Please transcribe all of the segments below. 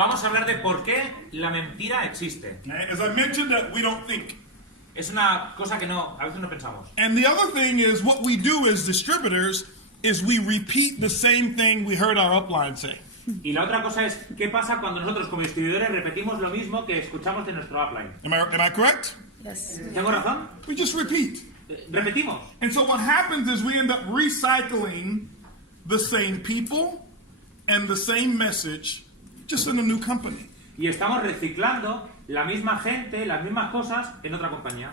Vamos a hablar de por qué la mentira existe. As I mentioned, that we don't think. Es una cosa que a veces no pensamos. And the other thing is, what we do as distributors is we repeat the same thing we heard our upline say. Y la otra cosa es, ¿qué pasa cuando nosotros como distribuidores repetimos lo mismo que escuchamos de nuestro upline? Am I correct? Yes. ¿Tengo razón? We just repeat. Repetimos. And so what happens is we end up recycling the same people and the same message just in a new company. Y estamos reciclando la misma gente, las mismas cosas en otra compañía.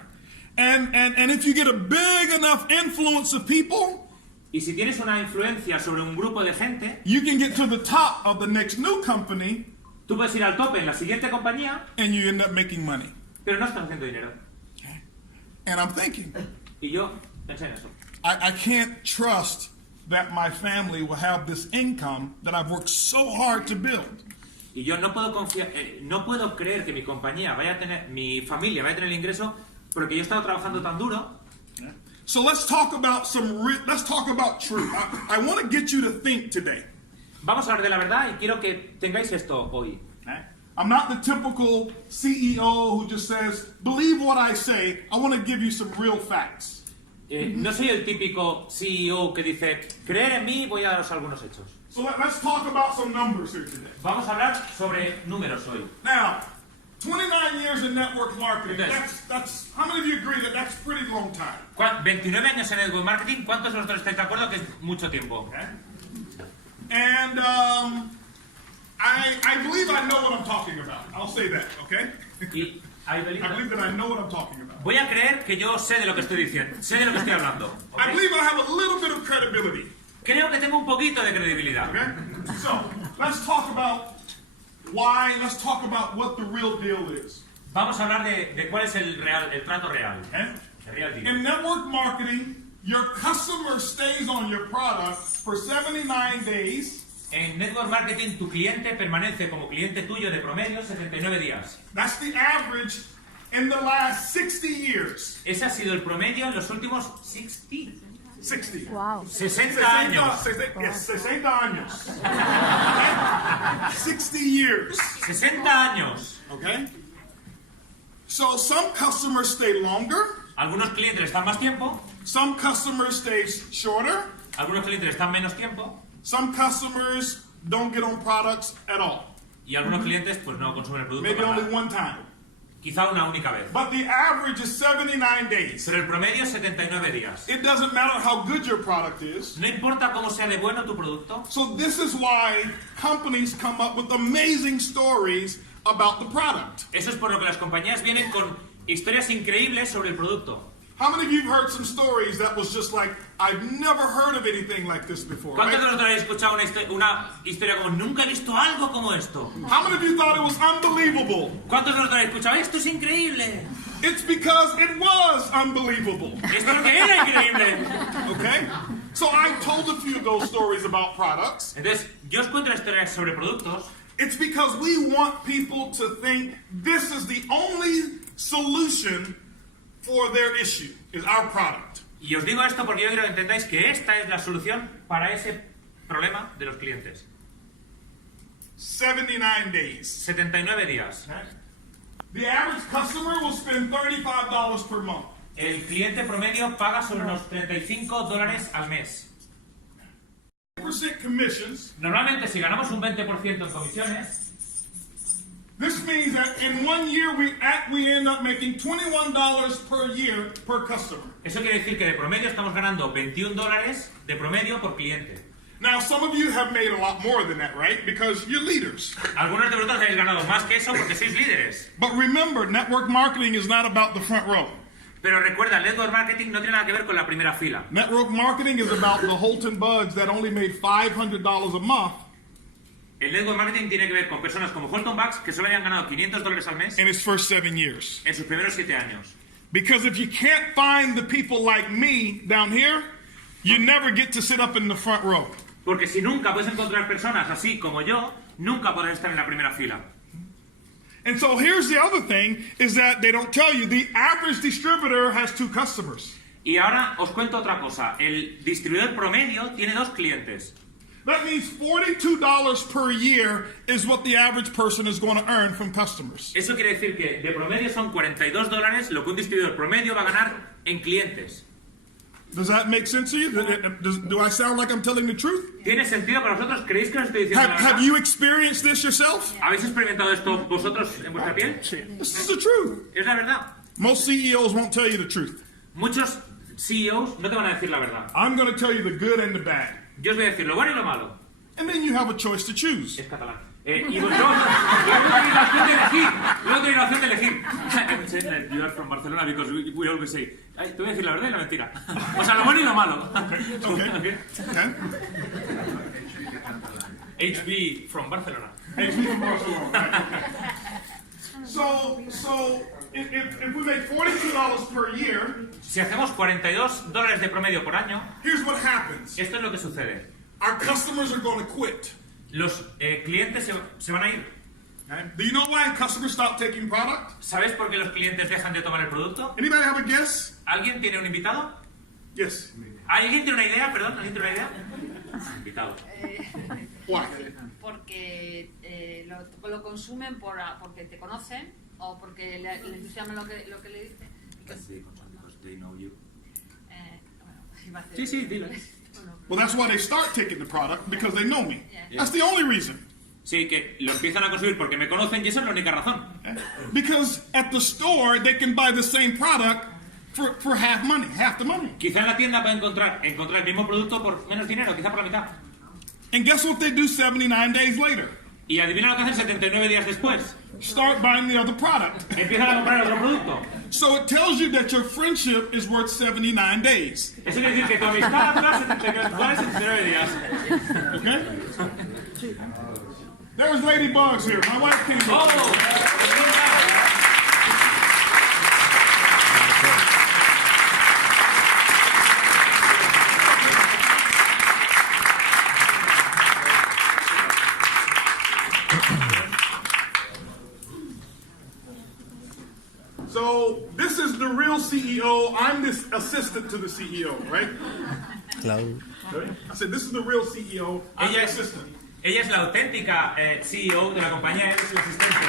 And if you get a big enough influence of people, Y si tienes una influencia sobre un grupo de gente, you can get to the top of the next new company tú puedes ir al tope en la siguiente compañía, and you end up making money. pero no estás haciendo dinero. And I'm thinking, Y yo pensé en eso. I can't trust that my family will have this income that I've worked so hard to build. Y yo no puedo confiar, no puedo creer que mi compañía vaya a tener, mi familia vaya a tener el ingreso porque yo he estado trabajando tan duro. So let's talk about let's talk about truth. I want to get you to think today. Vamos a hablar de la verdad y quiero que tengáis esto hoy. I'm not the typical CEO who just says, believe what I say. I want to give you some real facts. No soy el típico CEO que dice, creer en mí, voy a daros algunos hechos. So let's talk about some numbers here today. Vamos a hablar sobre números hoy. Now, 29 years in network marketing, Yes. that's how many of you agree that that's a pretty long time? 29 años en network marketing, ¿cuántos de vosotros estáis de acuerdo que es mucho tiempo? Okay. And I believe I know what I'm talking about. I'll say that, okay? Y I believe I believe that I know what I'm talking about. voy a creer que yo sé de lo que estoy diciendo, sé de lo que estoy hablando. ¿Ok? I believe I have a little bit of credibility. Creo que tengo un poquito de credibilidad. Okay? So, let's talk about why, let's talk about what the real deal is. Vamos a hablar de cuál es el trato real. Okay? El real deal. In network marketing, your customer stays on your product for 79 days. En network marketing, tu cliente permanece como cliente tuyo de promedio 79 días. That's the average in the last 60 years. Ese ha sido el promedio en los últimos 60 Wow. 60 años. 60 años. 60 years. 60 años. Okay? So some customers stay longer. Algunos clientes están más tiempo, Some customers stay shorter. algunos clientes están menos tiempo Some customers don't get on products at all. y algunos clientes pues no consumen el producto Maybe para only nada. one time. Quizá una única vez. But the average is 79 days. Pero el promedio es 79 días. It doesn't matter how good your product is. No importa cómo sea de bueno tu producto. So this is why companies come up with amazing stories about the product. Eso es por lo que las compañías vienen con historias increíbles sobre el producto. How many of you have heard some stories that was just like, I've never heard of anything like this before? ¿Cuántos de Right? vosotros habéis escuchado una historia como nunca he visto algo como esto? How many of you thought it was unbelievable? ¿Cuántos de vosotros habéis escuchado esto es increíble? It's because it was unbelievable. Esto es lo que era increíble. Okay? So I told a few of those stories about products. Entonces, yo os cuento historias sobre productos. It's because we want people to think this is the only solution for their issue, is our product. Y os digo esto porque yo quiero que entendáis que esta es la solución para ese problema de los clientes. 79 days. 79 días. The average customer will spend $35 per month. El cliente promedio paga sobre unos $35 al mes. 10% commissions. Normalmente, si ganamos un 20% en comisiones, This means that in 1 year we end up making $21 per year per customer. eso quiere decir que de promedio estamos ganando $21 de promedio por cliente. Now, some of you have made a lot more than that, right? Because you're leaders. Algunos de vosotros habéis ganado más que eso porque sois líderes. But remember, network marketing is not about the front row. Pero recuerda, el network marketing no tiene nada que ver con la primera fila. Network marketing is about the Holton Buggs that only made $500 a month El network marketing tiene que ver con personas como Holton Buggs que solo habían ganado $500 al mes in his first 7 years. en sus primeros 7 años. Because if you can't find the people like me down here, you never get to sit up in the front row. Porque si nunca puedes encontrar personas así como yo, nunca podrás estar en la primera fila. And so here's the other thing, is that they don't tell you, the average distributor has 2 customers. Y ahora os cuento otra cosa. El distribuidor promedio tiene 2 clientes. That means $42 per year is what the average person is going to earn from customers. Eso quiere decir que de promedio son $42 lo que un distribuidor promedio va a ganar en clientes. Does that make sense to you? Do I sound like I'm telling the truth? ¿Tiene sentido para vosotros? ¿Creéis que os estoy diciendo la verdad? Have you experienced this yourself? ¿Habéis experimentado esto vosotros en vuestra piel? This is the truth. Es la verdad. Most CEOs won't tell you the truth. Muchos CEOs no te van a decir la verdad. I'm going to tell you the good and the bad. Yo os voy a decir lo bueno y lo malo. And then you have a choice to choose. Es catalán. Y vosotros, luego tenéis la opción de elegir. I would say that you are from Barcelona because we always say, ay, te voy a decir la verdad y la mentira. O sea, lo bueno y lo malo. Okay. HB from Barcelona. HB from Barcelona. So if we make $42 per year, si hacemos $42 de promedio por año, here's what happens. Esto es lo que sucede. Our customers are going to quit. Los clientes se van a ir. Do you know why customers stop taking product? ¿Sabes por qué los clientes dejan de tomar el producto? Anybody have a guess? ¿Alguien tiene un invitado? Yes. ¿Alguien tiene una idea? Perdón, ¿alguien tiene una idea? Invitado. Why? Porque lo consumen porque te conocen o porque le entusiasma lo que le dicen. Sí, dilo. Well, that's why they start taking the product, because they know me. Yeah. That's the only reason. Sí, que lo empiezan a consumir porque me conocen y esa es la única razón. Because at the store they can buy the same product for half the money. Quizá en la tienda pueden encontrar el mismo producto por menos dinero, quizá por la mitad. And guess what they do 79 days later? Y adivina lo que hacen 79 días después. Start buying the other product. Empiezan a comprar otro producto. So it tells you that your friendship is worth 79 days. Eso quiere decir que tu amistad dura 79 días. Okay? There's Lady Buggs here. My wife came over. So this is the real CEO. I'm this assistant to the CEO, right? Claro. I said this is the real CEO. I'm the assistant. Ella es la auténtica CEO de la compañía, él es el asistente.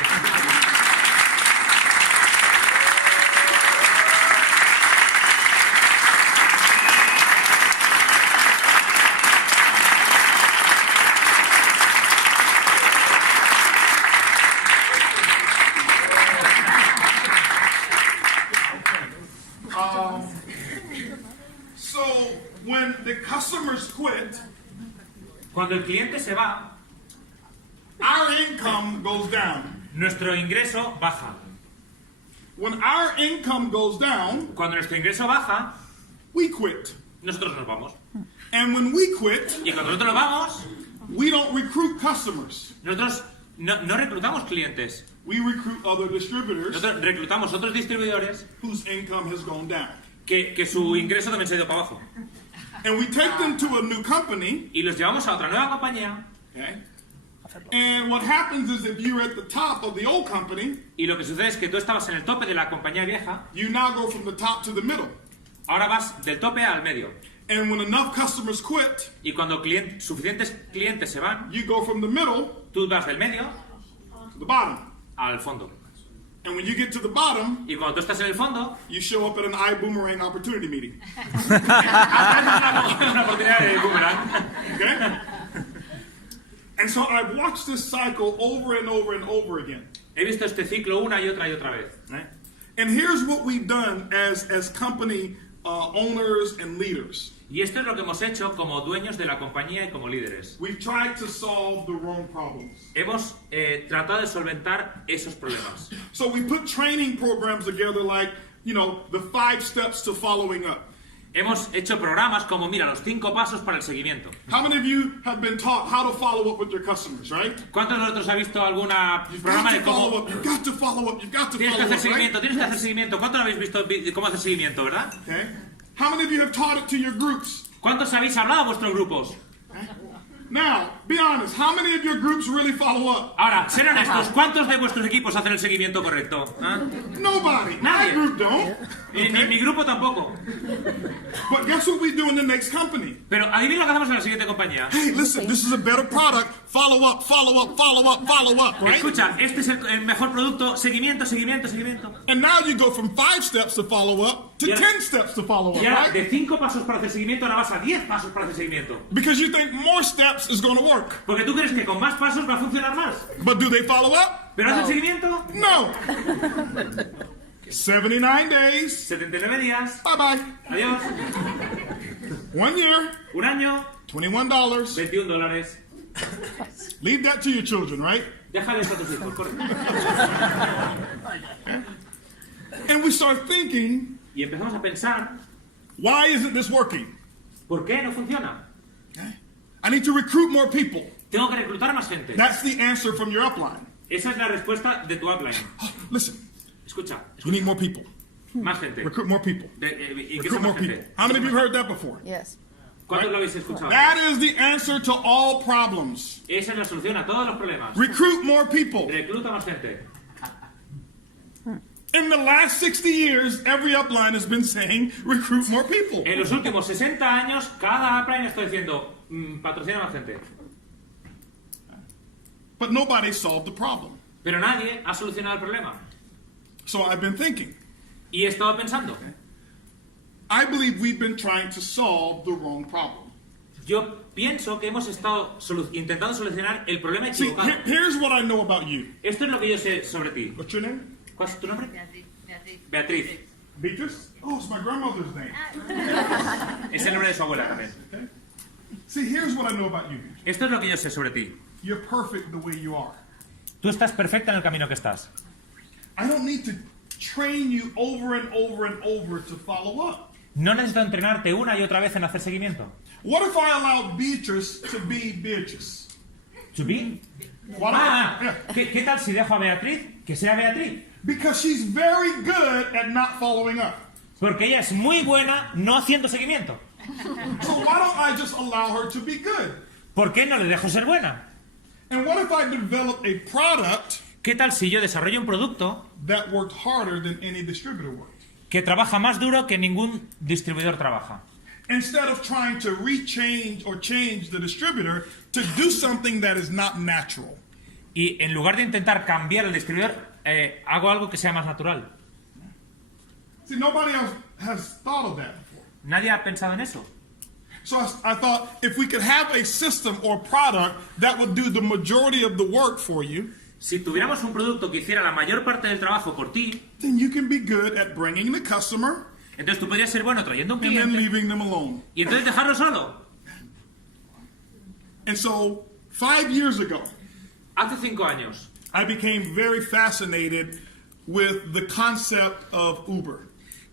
So when the customers quit, cuando el cliente se va, our income goes down. Nuestro ingreso baja. When our income goes down, cuando nuestro ingreso baja, we quit. Nosotros nos vamos. And when we quit, y cuando nosotros nos vamos, we don't recruit customers. Nosotros no reclutamos clientes. We recruit other distributors. Nosotros reclutamos otros distribuidores whose income has gone down. Que su ingreso también se ha ido para abajo. And we take them to a new company. Y los llevamos a otra nueva compañía. Okay. And what happens is if you're at the top of the old company, y lo que sucede es que tú estabas en el tope de la compañía vieja, you now go from the top to the middle. Ahora vas del tope al medio. And when enough customers quit, y cuando suficientes clientes se van, you go from the middle, tú vas del medio to the bottom. Al fondo. And when you get to the bottom, y cuando tú estás en el fondo, you show up at an iBoomerang opportunity meeting. una oportunidad de boomerang. Okay? And so I've watched this cycle over and over and over again. He visto este ciclo una y otra vez. And here's what we've done as company owners and leaders. Y esto es lo que hemos hecho como dueños de la compañía y como líderes. We've tried to solve the wrong problems. Hemos tratado de solventar esos problemas. So we put training programs together like, the 5 steps to following up. Hemos hecho programas como, mira, los 5 pasos para el seguimiento. How many of you have been taught how to follow up with your customers, right? ¿Cuántos de vosotros habéis visto algún programa de cómo... You've got to follow up, you've got to tienes follow que hacer up, seguimiento, right? tienes que hacer seguimiento. ¿Cuántos habéis visto cómo hacer seguimiento, verdad? Okay. How many of you have taught it to your groups? ¿Cuántos habéis hablado a vuestros grupos? Okay. Now, be honest, how many of your groups really follow up? Ahora, ser honestos, ¿cuántos de vuestros equipos hacen el seguimiento correcto? Nobody. Nadie. My group don't. Ni en mi grupo tampoco. But guess what we do in the next company? Pero adivina lo que hacemos en la siguiente compañía. Hey, listen, this is a better product. Follow up, follow up, follow up, follow up, right? Escucha, este es el mejor producto. Seguimiento, seguimiento, seguimiento. And now you go from 5 steps to follow up to 10 steps to follow up, Y ahora, de right? 5 pasos para hacer seguimiento, ahora vas a 10 pasos para hacer seguimiento. Because you think more steps is going to work. Porque tú crees que con más pasos va a funcionar más. But do they follow up? ¿Pero hacen seguimiento? No. 79 days. 79 días. Bye-bye. Adiós. 1 year. Un año. $21. $21. Leave that to your children, right? Déjales a tus hijos, correcto. And we start thinking, Y empezamos a pensar, why isn't this working? ¿por qué no funciona? I need to recruit more people. Tengo que reclutar más gente. That's the answer from your upline. Esa es la respuesta de tu upline. Listen, Escucha, you need more people. más gente. Recruit more people. ¿Y qué Recruit son more más people. gente? How many of you have heard that before? Yes. ¿Cuántos lo habéis escuchado? That is the answer to all problems. Esa es la solución a todos los problemas. Recruit more people. Recluta más gente. In the last 60 years, every upline has been saying, recruit more people. En los últimos 60 años, cada upline está diciendo, patrocina más gente. But nobody solved the problem. Pero nadie ha solucionado el problema. So I've been thinking. Y he estado pensando. I believe we've been trying to solve the wrong problem. Yo pienso que hemos estado intentando solucionar el problema See, equivocado. here's what I know about you. Esto es lo que yo sé sobre ti. What's your name? ¿Cuál es tu nombre? Beatriz. Beatriz. Beatrice? Oh, it's my grandmother's name. Es el nombre de su abuela también. Okay? See, here's what I know about you. Esto es lo que yo sé sobre ti. You're perfect the way you are. Tú estás perfecta en el camino que estás. I don't need to train you over and over and over to follow up. No necesito entrenarte una y otra vez en hacer seguimiento. What if I allow Beatrice to be Beatrice? ¿To be? What Ah, ¿qué tal si dejo a Beatriz que sea Beatriz? Because she's very good at not following up. Porque ella es muy buena no haciendo seguimiento. So why don't I just allow her to be good? ¿Por qué no le dejo ser buena? And what if I develop a product ¿Qué tal si yo desarrollo un producto that worked harder than any distributor worked? que trabaja más duro que ningún distribuidor trabaja? Instead of trying to rechange or change the distributor to do something that is not natural. Y en lugar de intentar cambiar al distribuidor, hago algo que sea más natural. See, nobody else has thought of that before. Nadie ha pensado en eso. So I thought if we could have a system or product that would do the majority of the work for you, Si tuviéramos un producto que hiciera la mayor parte del trabajo por ti, then you can be good at bringing the customer entonces tú podrías ser bueno trayendo un and then cliente leaving them alone. y entonces dejarlo solo. And so 5 years ago, Hace 5 años I became very fascinated with the concept of Uber.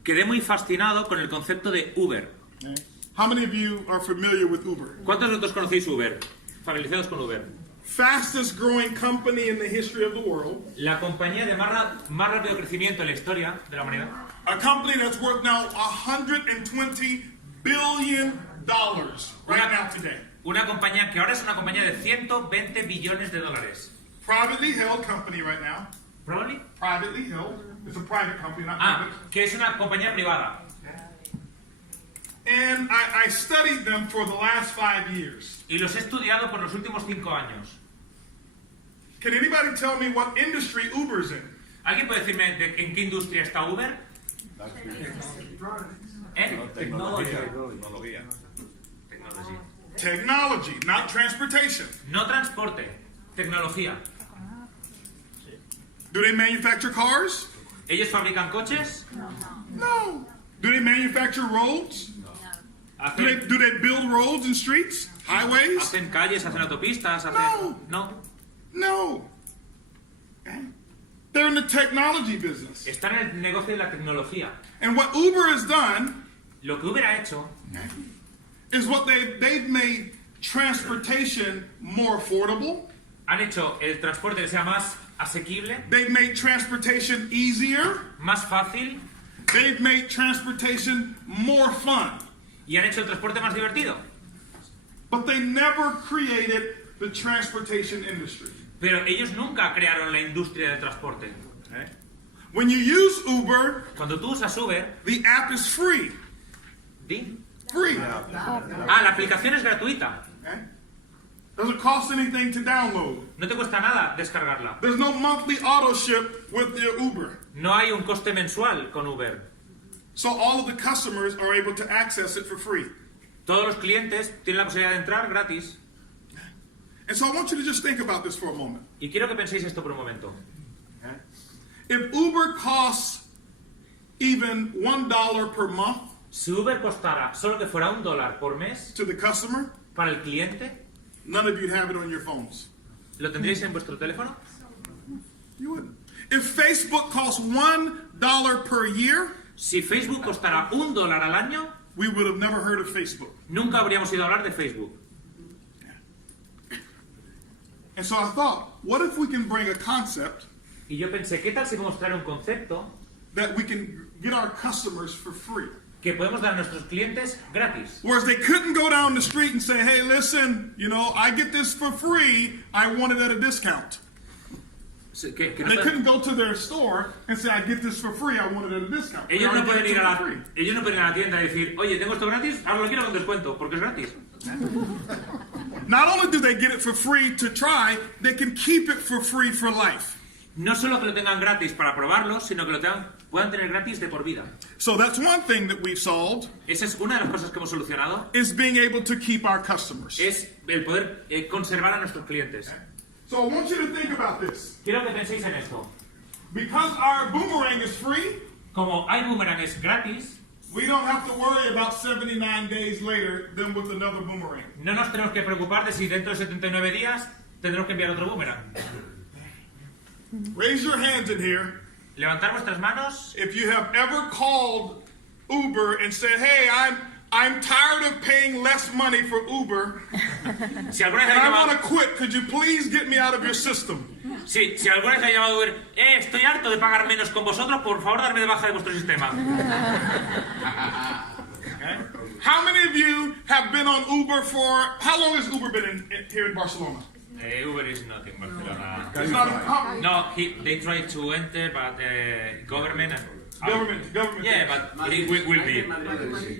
quedé muy fascinado con el concepto de Uber. Okay? How many of you are familiar with Uber? ¿Cuántos de vosotros conocéis Uber? Familiarizados con Uber. Fastest growing company in the history of the world. La compañía de más rápido crecimiento en la historia de la humanidad. A company that's worth now $120 billion right now today. Una compañía que ahora es una compañía de 120 billones de dólares. Privately held company right now. ¿Probably? Privately held. It's a private company, not Ah, private. que es una compañía privada. And I studied them for the last 5 years. Y los he estudiado por los últimos 5 años. Can anybody tell me what industry Uber's in? ¿Alguien puede decirme en qué industria está Uber? ¿En? Tecnología. Tecnología. Technology, not transportation. No transporte, tecnología. Do they manufacture cars? ¿Ellos fabrican coches? No. Do they manufacture roads? Do they build roads and streets? Highways? ¿Hacen calles, hacen autopistas? Hacen... No. No. Okay. They're in the technology business. Están en el negocio de la tecnología. And what Uber has done Lo que Uber ha hecho is what they've made transportation more affordable. han hecho el transporte que sea más asequible, They've made transportation easier. más fácil They've made transportation more fun. y han hecho el transporte más divertido. But they never created the transportation industry. Pero ellos nunca crearon la industria del transporte. Okay? When you use Uber, Cuando tú usas Uber, the app is free. Free. la aplicación es gratuita. Okay? Doesn't cost anything to download. No te cuesta nada descargarla. There's no monthly auto ship with your Uber. No hay un coste mensual con Uber. So all of the customers are able to access it for free. Todos los clientes tienen la posibilidad de entrar gratis. And so I want you to just think about this for a moment. Y quiero que penséis esto por un momento. If Uber costs even $1 per month Si Uber costara solo que fuera $1 por mes to the customer, para el cliente, none of you'd have it on your phones. ¿lo tendríais en vuestro teléfono? You wouldn't. If Facebook costs $1 per year, Si Facebook costara $1 al año, we would have never heard of Facebook. nunca habríamos ido a hablar de Facebook. And so I thought, what if we can bring a concept Y yo pensé, ¿qué tal si podemos traer un concepto that we can get our customers for free? que podemos dar a nuestros clientes gratis? Whereas they couldn't go down the street and say, hey, listen, you know, I get this for free, I want it at a discount. Que no They pueden- couldn't go to their store and say, I get this for free, I want it at a discount. We ellos no already pueden get it ir a for la, free. ellos no pueden ir a la tienda y decir, oye, tengo esto gratis, ahora lo quiero con descuento, porque es gratis. Not only do they get it for free to try, they can keep it for free for life. No solo que lo tengan gratis para probarlo, sino que lo puedan tener gratis de por vida. So that's one thing that we've solved, Esa es una de las cosas que hemos solucionado, is being able to keep our customers. es el poder conservar a nuestros clientes. So I want you to think about this. Quiero que penséis en esto. Because our boomerang is free, Como iBoomerang es gratis, we don't have to worry about 79 days later them with another boomerang. no nos tenemos que preocupar de si dentro de 79 días tendremos que enviar otro boomerang. Raise your hands in here Levantar vuestras manos if you have ever called Uber and said, hey, I'm tired of paying less money for Uber si alguna vez and ha I want llamado, to quit. Could you please get me out of your system? si alguna vez ha llamado Uber, estoy harto de pagar menos con vosotros, por favor darme de baja de vuestro sistema. How many of you have been on Uber for, how long has Uber been here in Barcelona? Uber is not in Barcelona. It's not a No, they try to enter, but government. government. Yeah, but it will be.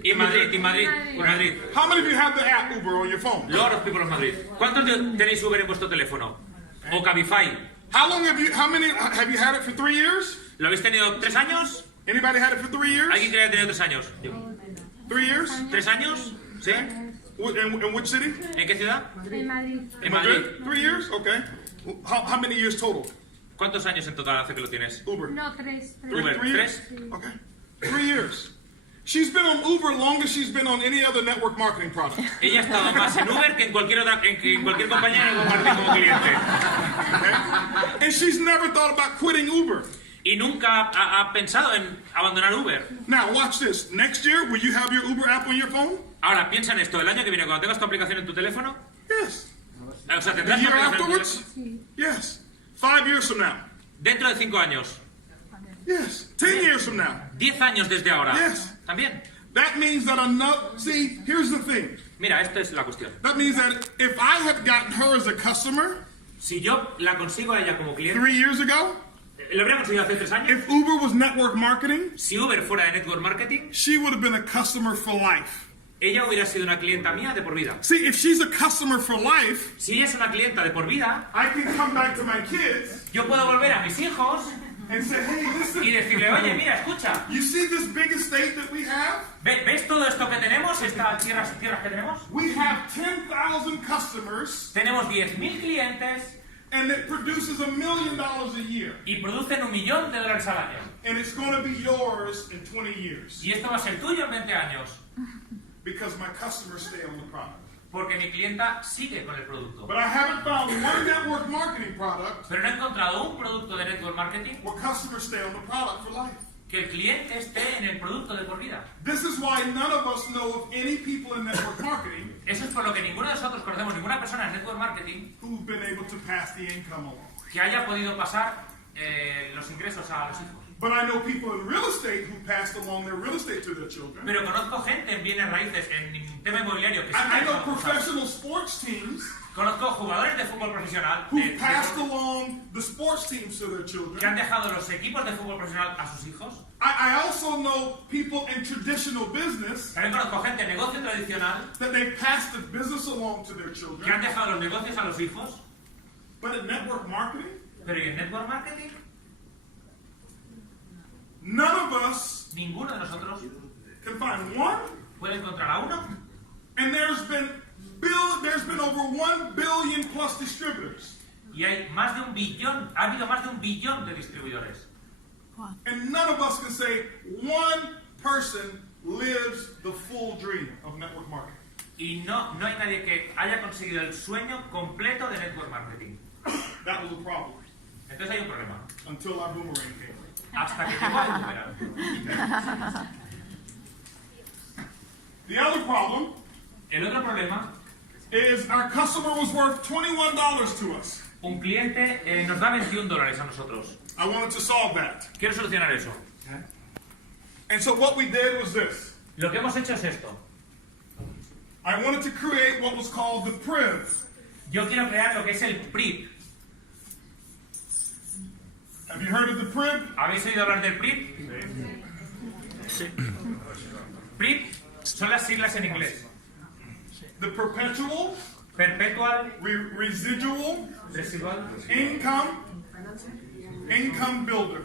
In Madrid. How many of you have the app Uber on your phone? Lot of people of Madrid. ¿Cuántos tenéis Uber en vuestro teléfono? O Cabify. How many have you had it for 3 years? ¿Lo habéis tenido 3 años? Anybody had it for 3 years? ¿Alguien que haya tenido 3 años? 3 years? ¿3 años? ¿Sí? In which city? ¿En qué ciudad? En Madrid. En Madrid. 3 years? Okay. How many years total? ¿Cuántos años en total hace que lo tienes? Uber. No, tres. Uber, 3 years? 3. Okay. 3 years. She's been on Uber longer than she's been on any other network marketing product. Ella ha estado más en Uber que en cualquier compañía de compartir como cliente. Okay? And she's never thought about quitting Uber. Y nunca ha pensado en abandonar Uber. Now, watch this. Next year, will you have your Uber app on your phone? Ahora, piensa en esto. El año que viene, cuando tengas tu aplicación en tu teléfono, Yes. o sea, The tendrás tu year aplicación en tu afterwards? teléfono. Yes. 5 years from now? Dentro de 5 años. Yes. 10 years from now? 10 años desde ahora. Yes. También. That means that see, here's the thing. Mira, esta es la cuestión. That means that if I had gotten her as a customer Si yo la consigo a ella como cliente, 3 years ago, lo habría conseguido hace 3 años. if Uber was network marketing, Si Uber fuera de network marketing, she would have been a customer for life. ella hubiera sido una clienta mía de por vida. See, if she's a customer for life, Si ella es una clienta de por vida, I can come back to my kids yo puedo volver a mis hijos and say, hey, y listen, decirle, oye, mira, escucha, you see this big estate that we have? ¿ves todo esto que tenemos, estas tierras que tenemos? We have 10,000 customers, Tenemos 10.000 clientes and it produces $1 million a year. y producen $1 millón al año. And it's going to be yours in 20 years Y esto va a ser tuyo en 20 años, because my customers stay on the product. porque mi clienta sigue con el producto. But I haven't found one network marketing product Pero no he encontrado un producto de network marketing where customers stay on the product for life. que el cliente esté en el producto de por vida. This is why none of us know of any people in network marketing Eso es por lo que ninguno de nosotros conocemos ninguna persona en network marketing who've been able to pass the income along. que haya podido pasar los ingresos a los hijos. But I know people in real estate who passed along their real estate to their children. Pero conozco gente en bienes raíces, en tema inmobiliario, que sí I que know ha pasado. professional sports teams Conozco jugadores de fútbol profesional who passed along the sports teams to their children. que han dejado los equipos de fútbol profesional a sus hijos. I also know people in traditional business También conozco gente de negocio tradicional that they passed the business along to their que children. han dejado los negocios a los hijos. But in network marketing, Pero ¿y en network marketing? none of us Ninguno de nosotros can find one, puede encontrar a uno. and there's been over 1 billion plus distributors, Y hay más de 1 billón, ha habido más de 1 billón de distribuidores. and none of us can say one person lives the full dream of network marketing. Y no hay nadie que haya conseguido el sueño completo de network marketing. That was a problem Entonces hay un problema. until iBoomerang came. Hasta que llegó a iBüümerang. The other problem El otro problema, is our customer was worth $21 to us. un cliente nos da $21 a nosotros. I wanted to solve that. Quiero solucionar eso. And so what we did was this. Lo que hemos hecho es esto. I wanted to create what was called the PRIV. Yo quiero crear lo que es el PRIV. Have you heard of the PRIV? ¿Habéis oído hablar del PRIV? Sí. PRIV son las siglas en inglés. The Perpetual Perpetual, Residual residual, Income Builder.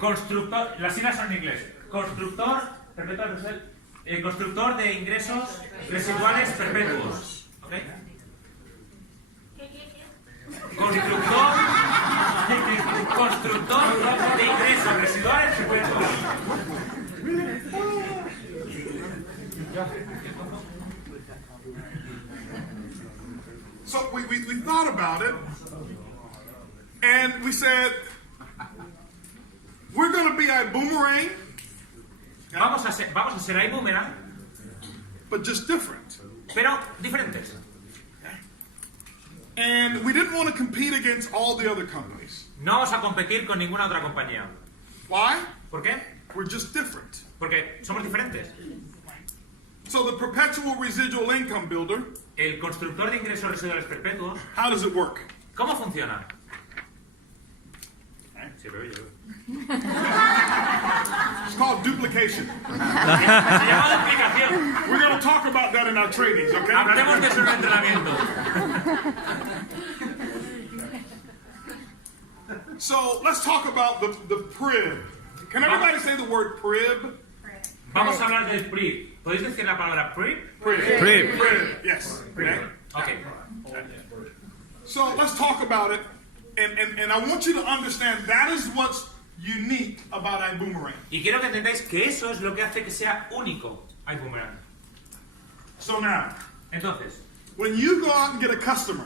constructor, las siglas son en inglés. Constructor, perpetual, constructor de ingresos residuales perpetuos. ¿Ok? Constructor de ingresos residuales perpetuos. So we thought about it, and we said, we're going to be iBoomerang, Vamos a ser iBüümerang, but just different. pero diferentes. And we didn't want to compete against all the other companies. No vamos a competir con ninguna otra compañía. Why? ¿Por qué? We're just different. Porque somos diferentes. So the Perpetual Residual Income Builder, El constructor de ingresos residuales perpetuos, how does it work? ¿cómo funciona? Sí, pero yo. It's called duplication. Se llama duplicación. We're going to talk about that in our trainings, okay? Hablaremos de eso en el entrenamiento. So let's talk about the PRIV. Can everybody say the word PRIV? Vamos a hablar del PRIV. ¿Podéis decir la palabra PRIV? PRIV. Yes. Okay. Ok. So let's talk about it, and I want you to understand that is what's unique about iBoomerang. Y quiero que entendáis que eso es lo que hace que sea único iBoomerang. So now, Entonces, when you go out and get a customer,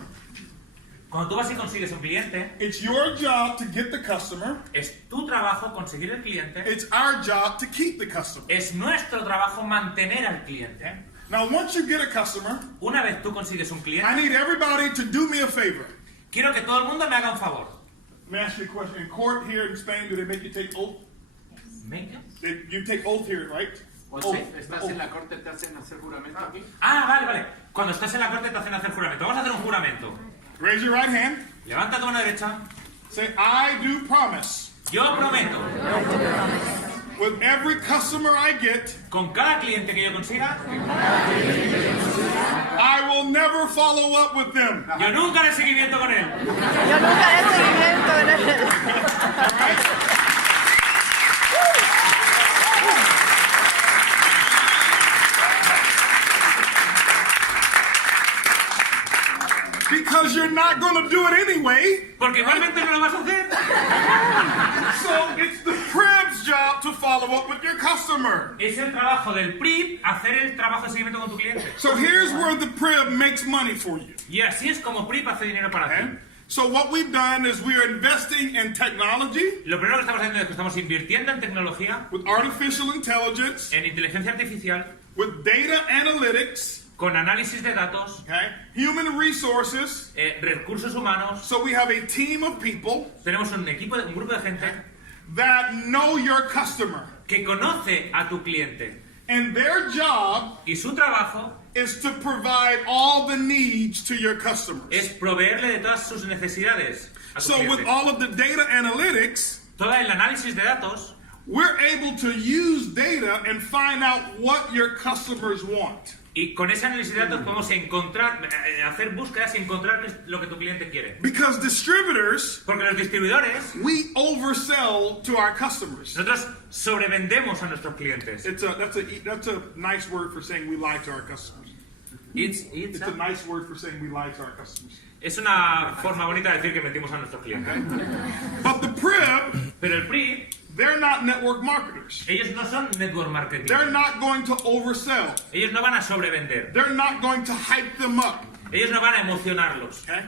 cuando tú vas y consigues un cliente, it's your job to get the customer. es tu trabajo conseguir el cliente, It's our job to keep the customer. es nuestro trabajo mantener al cliente. Now, once you get a customer, Una vez tú consigues un I cliente, need everybody to do me a favor. quiero que todo el mundo me haga un favor. Let me ask you a question. In court here in Spain, do they make you take oath? You take oath here, right? O Oath. sea, estás en la corte, te hacen hacer juramento aquí. Ah, vale. Cuando estás en la corte te hacen hacer juramento. Vamos a hacer un juramento. Raise your right hand. Levanta tu mano derecha. Say, I do promise. Yo prometo, With every customer I get, con cada cliente que yo consiga, I will never follow up with them. yo nunca haré seguimiento con él. Yo nunca haré seguimiento en él. Because you're not going to do it anyway. Porque igualmente no lo vas a hacer. So it's the PRIV's job to follow up with your customer. Es el trabajo del PRIV hacer el trabajo de seguimiento con tu cliente. So here's where the PRIV makes money for you. Y así es como PRIV hace dinero para ti. Okay? So what we've done is we are investing in technology, Lo primero que estamos haciendo es que estamos invirtiendo en tecnología, with artificial intelligence, en inteligencia artificial, with data analytics, con análisis de datos, okay, human resources. recursos humanos. So we have a team of people Tenemos un grupo de gente that know your customer. que conoce a tu cliente. And their job Y su trabajo is to provide all the needs to your customers. es proveerle de todas sus necesidades a su So with cliente. all of the data analytics, Todo el análisis de datos, we're able to use data and find out what your customers want. y con ese análisis de datos podemos encontrar, hacer búsquedas y encontrar lo que tu cliente quiere. Because distributors, Porque los distribuidores, we oversell to our customers. nosotros sobrevendemos a nuestros clientes. That's a nice word for saying we lie to our customers. It's a nice word for saying we lie to our customers. Es una forma bonita de decir que mentimos a nuestros clientes. But the PRIB, Pero el PRI, they're not network marketers. ellos no son network marketing. They're not going to oversell. Ellos no van a sobrevender. They're not going to hype them up. Ellos no van a emocionarlos. Okay?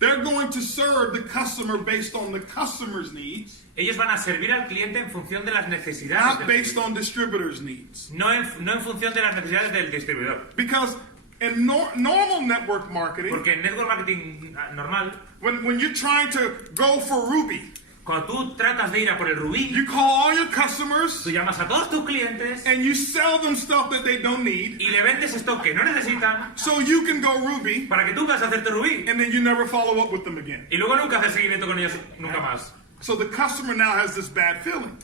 They're going to serve the customer based on the customer's needs, Ellos van a servir al cliente en función de las necesidades not del based cliente. on distributors' needs. No en función de las necesidades del distribuidor. Because in normal network marketing, Porque en network marketing normal, when you're trying to go for Ruby, cuando tú tratas de ir a por el rubí, you call all your customers tú llamas a todos tus clientes and you sell them stuff that they don't need, y le vendes esto que no necesitan so you can go Ruby, para que tú puedas hacerte rubí. and then you never follow up with them again. Y luego nunca haces seguimiento con ellos, nunca más. So the customer now has this bad feeling.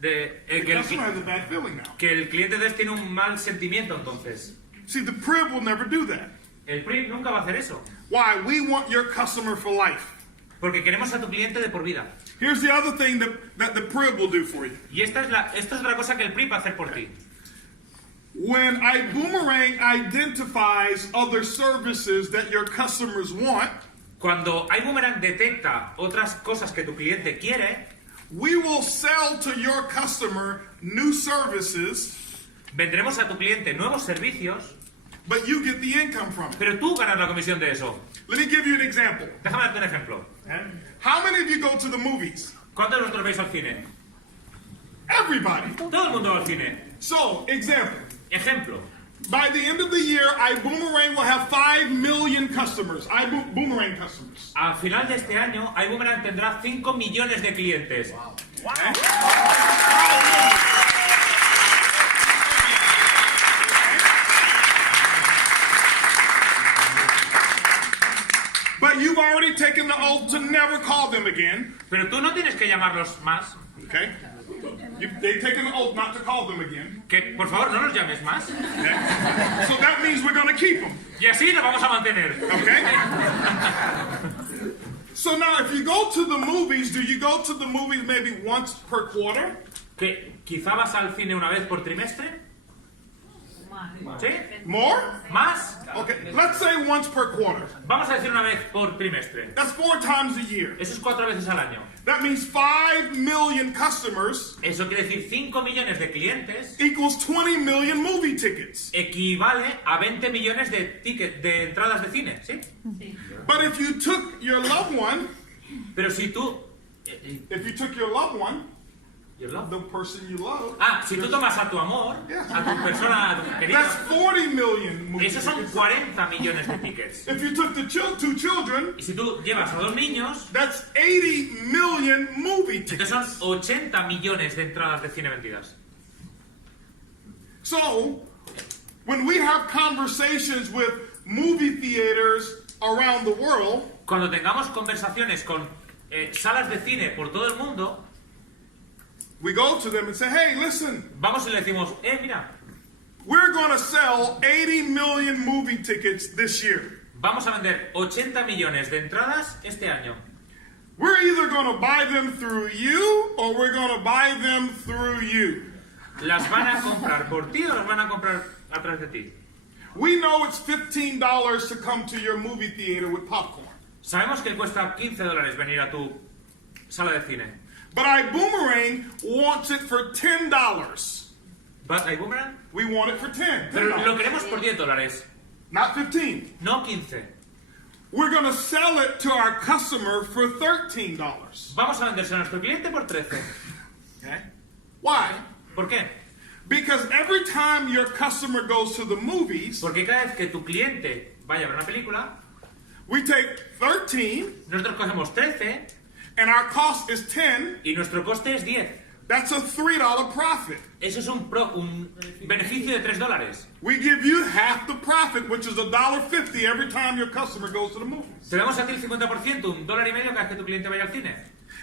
Que The customer has a bad feeling now. el cliente de tiene un mal sentimiento entonces. See, the PRIB will never do that. El PRI nunca va a hacer eso. Why? We want your customer for life. Porque queremos a tu cliente de por vida. Here's the other thing that the PRIB will do for you. Y esto es otra cosa que el PRI va a hacer por ti. When iBoomerang identifies other services that your customers want, Cuando iBoomerang detecta otras cosas que tu cliente quiere, we will sell to your customer new services, vendremos a tu cliente nuevos servicios, but you get the income from it. pero tú ganas la comisión de eso. Let me give you an example. Déjame darte un ejemplo. How many of you go to the movies? ¿Cuántos de vosotros vais al cine? Everybody. Todo el mundo va al cine. So, example. Ejemplo. By the end of the year, iBoomerang will have 5 million customers. iBoomerang customers. Al final de este año, iBoomerang tendrá 5 millones de clientes. But you've already taken the oath to never call them again. Pero tú no tienes que llamarlos más. Okay? They've taken the oath not to call them again. Que, por favor, no los llames más. Okay? So that means we're going to keep them. Y así lo vamos a mantener. Okay? So now, if you go to the movies, do you go to the movies maybe once per quarter? Que quizá vas al cine una vez por trimestre. ¿Sí? More? ¿Más? Okay, let's say once per quarter. Vamos a decir una vez por trimestre. That's 4 times a year. Eso es 4 veces al año. That means 5 million customers Eso quiere decir 5 millones de clientes equals 20 million movie tickets. equivale a 20 millones de tickets, de entradas de cine, ¿sí? But if you took your loved one, Pero si tú... Your love? the person you love, Si tú tomas a tu amor, a tu persona, a tu that's querida, 40 million movie esos son tickets. 40 millones de tickets. If you took the 2 children, Y si tú llevas a 2 niños, that's 80 million movie entonces tickets. son 80 millones de entradas de cine vendidas. So, when we have conversations with movie theaters around the world, Cuando tengamos conversaciones con salas de cine por todo el mundo, we go to them and say, hey, listen, vamos y le decimos, mira, we're going to sell 80 million movie tickets this year. vamos a vender 80 millones de entradas este año. We're either going to buy them through you or we're going to buy them through you. ¿Las van a comprar por ti o las van a comprar a través de ti? We know it's $15 to come to your movie theater with popcorn. Sabemos que cuesta $15 venir a tu sala de cine. But iBoomerang wants it for $10. ¿But iBoomerang? We want it for 10. Pero lo $10. queremos por $10, Not 15. no 15. We're going to sell it to our customer for $13. Vamos a vendérselo a nuestro cliente por 13. Okay? Why? ¿Por qué? Because every time your customer goes to the movies, Porque cada vez que tu cliente vaya a ver una película, we take 13 nosotros cogemos 13 and our cost is 10. y nuestro coste es 10. That's a $3 profit. Eso es un beneficio de $3. We give you half the profit, which is $1.50 every time your customer goes to the movies. Te damos a ti el 50%, $1.50 cada vez que tu cliente vaya al cine.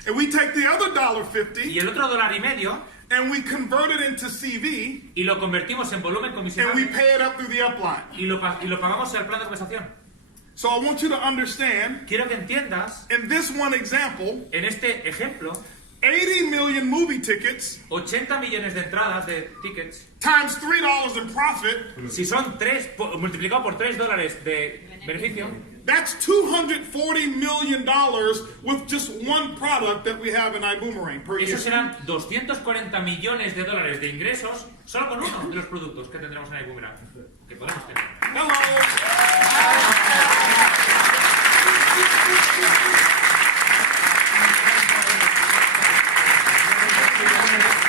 And we take the other $1.50 Y el otro $1.50 and we convert it into CV y lo convertimos en volumen and comisionado we pay it up through the upline. y lo pagamos al plan de compensación. So I want you to understand, Quiero que entiendas, in this one example, en este ejemplo, 80 million movie tickets 80 millones de entradas de tickets, times $3 in profit, si son multiplicado por $3 de beneficio, that's $240 million with just one product that we have in iBoomerang per year. esos serán 240 millones de dólares de ingresos solo con uno de los productos que tendremos en iBoomerang, que podemos tener.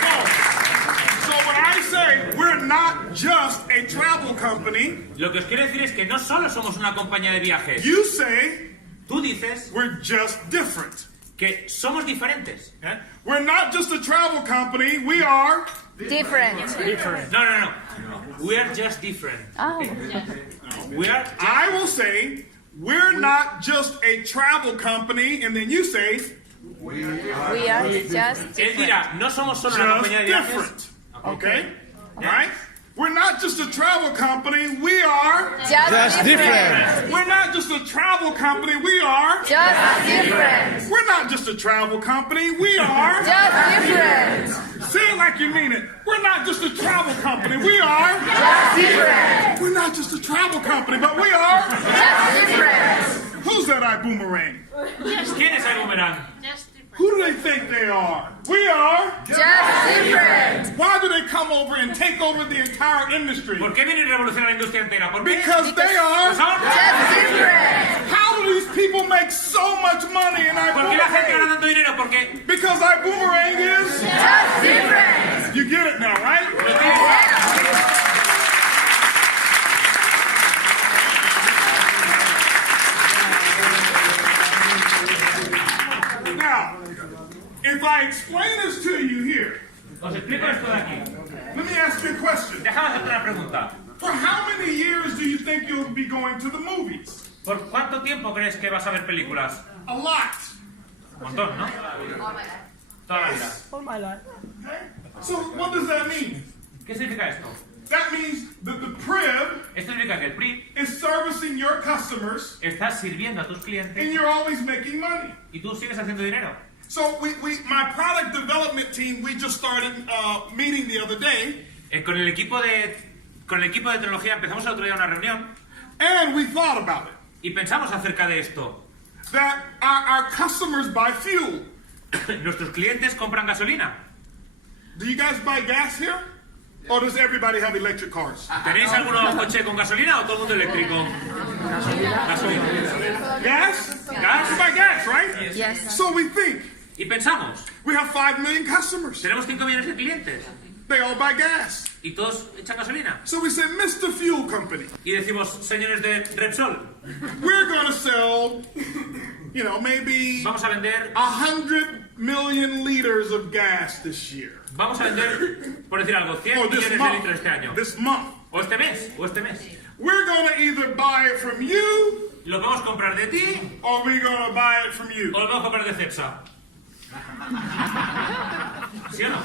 So when I say we're not just a travel company, Lo que os quiero decir es que no solo somos una compañía de viajes. you say Tú dices we're just different. que somos diferentes. Okay? We're not just a travel company, we are Different. No. We are just different. Oh. We are I will say we're not just a travel company, and then you say We are just Él different. dirá, no somos solo una just compañía de viajes. different. Okay? All right? We're not just a travel company, we are. Just different. We're not just a travel company, we are. Just different. We're not just a travel company, we are. Just different. Say it like you mean it. We're not just a travel company, we are. Just different. We're not just a travel company, but we are. Just different. Who's that iBoomerang? ¿Quién es iBoomerang? Just different. Who do they think they are? We are. Just different. Why do they come over and take over the entire industry? ¿Por qué vienen a revolucionar la industria entera? ¿Por qué? Because they are. Son- Just different. How do these people make so much money in ¿Por qué la gente gana iBoomerang? tanto dinero? Porque Because iBoomerang is. Just different. You get it now, right? Now, if I explain this to you here, os explico esto de aquí. let me ask you a question. Déjame hacerte una pregunta. For how many years do you think you'll be going to the movies? ¿Por cuánto tiempo crees que vas a ver películas? A lot. Un montón, ¿no? Toda la vida. So what does that mean? ¿Qué significa esto? That means that the PRIB Esto significa que el PRI is servicing your customers está sirviendo a tus and clientes you're always making money. y tú sigues haciendo dinero. So my product development team, we just started meeting the other day, Con el equipo de tecnología empezamos el otro día una reunión and we thought about it. y pensamos acerca de esto. That our customers buy fuel. Nuestros clientes compran gasolina. Do you guys buy gas here? Or does everybody have electric cars? ¿Tenéis alguno coche con gasolina o todo el mundo eléctrico? Gasolina. Gas? ¿Gas? You buy gas, right? Yes. So we think, Y pensamos, we have 5 million customers. tenemos 5 millones de clientes They all buy gas. y todos echan gasolina. So we say, Mr. Fuel Company, Y decimos, señores de Repsol, we're going to sell, maybe vamos a vender 100 million liters of gas this year. Vamos a vender, por decir algo, 100 Or millones de litros este año. This month. O este mes. We're going to either buy it from you Lo podemos comprar de ti or we're going to buy it from you. o lo podemos comprar de Cepsa. ¿Sí o no?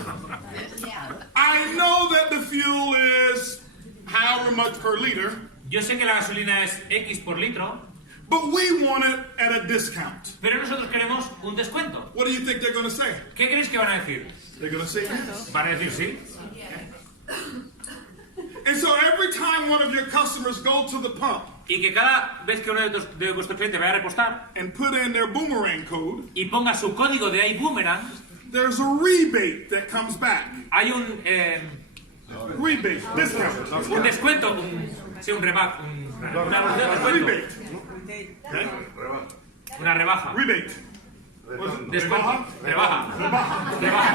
I know that the fuel is however much per liter, Yo sé que la gasolina es X por litro, but we want it at a discount. pero nosotros queremos un descuento. What do you think they're going to say? ¿Qué creéis que van a decir? They're going to say yes. Van a decir sí. And so every time one of your customers go to the pump Y que cada vez que uno de vuestros clientes vaya a repostar and put in their boomerang code, y ponga su código de iBoomerang, there's a rebate that comes back. hay un Rebate, discount. descuento, un rebaja, una descuento, Rebate. una rebaja. Rebate. Descuento, rebaja.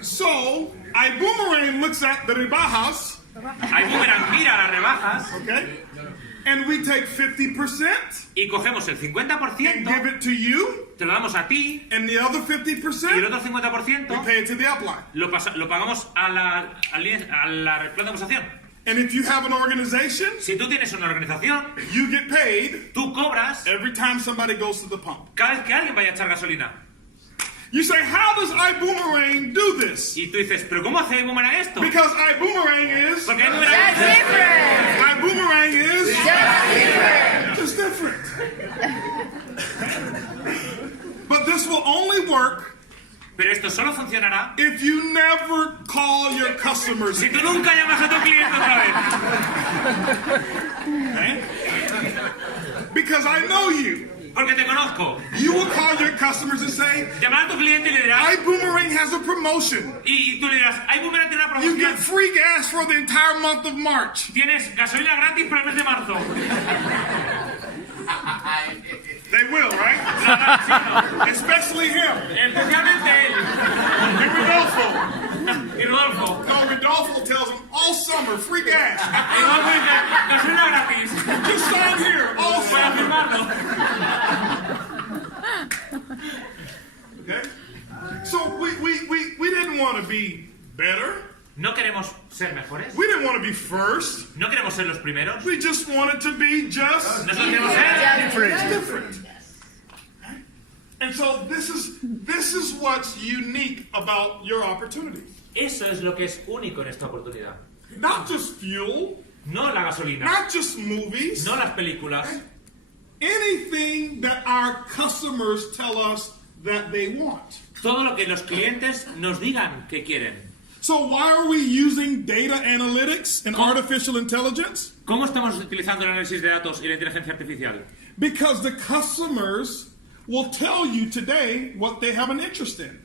So, iBoomerang looks at the rebajas iBoomerang mira las rebajas Okay? And we take 50% y cogemos el and give 50%, it to you, te lo damos a ti, and the other y el 50% otro we 50% pay it to the upline. lo pagamos a la plan de demostración. And if you have an organization, Si tú tienes una organización, you get paid tú cobras every time somebody goes to the pump. cada vez que alguien vaya a echar gasolina. You say, how does iBoomerang do this? Y tú dices, ¿pero cómo hace iBoomerang esto? Because iBoomerang is, Porque iBoomerang Just different. iBoomerang is Just different. just different. But this will only work Pero esto solo funcionará if you never call your customers. si tú nunca llamas a tu cliente otra vez. Because I know you. Porque te conozco. You will call your customers and say, Llamar a tu cliente y le dirás, iBoomerang has a promotion. y tú le dirás, iBoomerang tiene una You get promoción. free gas for the entire month of March. Tienes gasolina gratis para el mes de marzo. They will, right? Especially him. Especialmente él. And Rodolfo. Y Rodolfo. No, Rodolfo tells them all summer, free gas. Y Rodolfo dice, gasolina gratis. Just sign here, all Para summer. firmarlo. Okay? So we didn't want to be better. No queremos ser mejores. We didn't want to be first. No queremos ser los primeros. We just wanted to be just Nosotros queremos ser different. And so this is what's unique about your opportunity. Eso es lo que es único en esta oportunidad. Not just fuel, No la gasolina, not just movies. no las películas, Anything that our customers tell us that they want. todo lo que los clientes nos digan que quieren. So why are we using data analytics and artificial intelligence? ¿Cómo estamos utilizando el análisis de datos y la inteligencia artificial? Because the customers will tell you today what they have an interest in.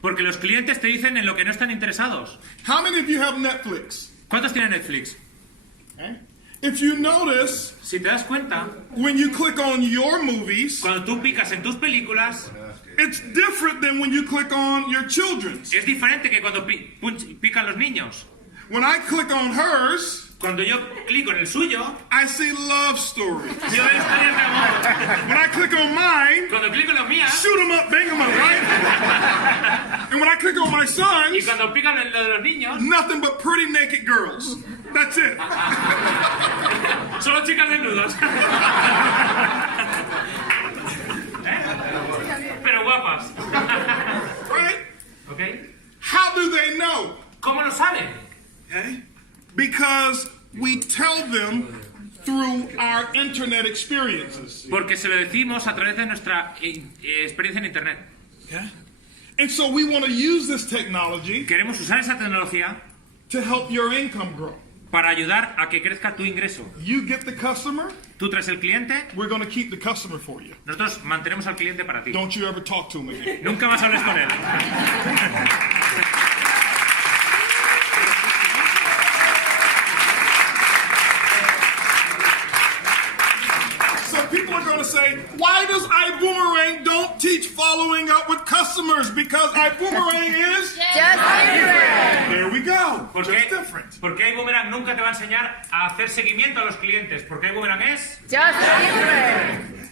Porque los clientes te dicen en lo que no están interesados. How many of you have Netflix? ¿Cuántos tienen Netflix? Okay. If you notice, Si te das cuenta, when you click on your movies, cuando tú picas en tus películas, it's different than when you click on your children's. es diferente que cuando pican los niños. When I click on hers, Cuando yo clico en el suyo, I see love stories. yo veo historias de amor. When I click on mine, Cuando clico en las mías, shoot 'em up, bang 'em up, right? And when I click on my y sons, cuando pican en lo de los niños, nothing but pretty naked girls. That's it. solo chicas desnudas. Pero guapas. Right? ¿Ok? How do they know? ¿Cómo lo saben? Okay? Because we tell them through our internet experiences. Porque se lo decimos a través de nuestra experiencia en Internet. Okay? And so we want to use this technology Queremos usar esa tecnología to help your income grow. para ayudar a que crezca tu ingreso. You get the customer, Tú traes el cliente, we're going to keep the customer for you. nosotros mantenemos al cliente para ti. Don't you ever talk to him again. Nunca más hables con él. So people are going to say, why does iBoomerang don't teach following up with customers? Because iBoomerang is... Just different. There we go. ¿Por Just qué? different. Porque iBoomerang nunca te va a enseñar a hacer seguimiento a los clientes. Porque iBoomerang es... Just different.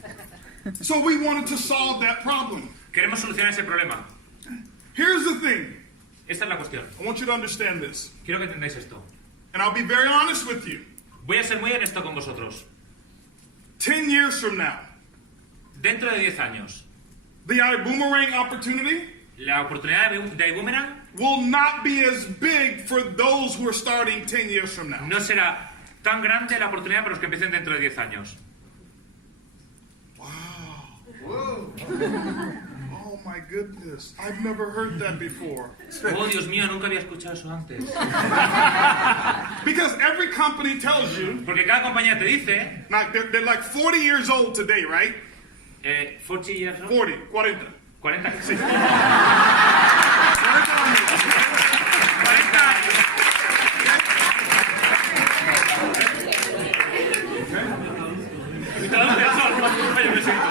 So we wanted to solve that problem. Queremos solucionar ese problema. Here's the thing. Esta es la cuestión. I want you to understand this. Quiero que entendáis esto. And I'll be very honest with you. Voy a ser muy honesto con vosotros. 10 years from now, Dentro de 10 años, the iBoomerang opportunity la oportunidad de iBoomerang will not be as big for those who are starting 10 years from now. no será tan grande la oportunidad para los que empiecen dentro de 10 años. Oh my goodness. I've never heard that before. Oh, Dios mío, nunca había escuchado eso antes. Because every company tells you, Porque cada compañía te dice, like they're like 40 years old today, right? 40 years old, 40. 40, sí. 40 años. Traduce eso, vaya, me siento.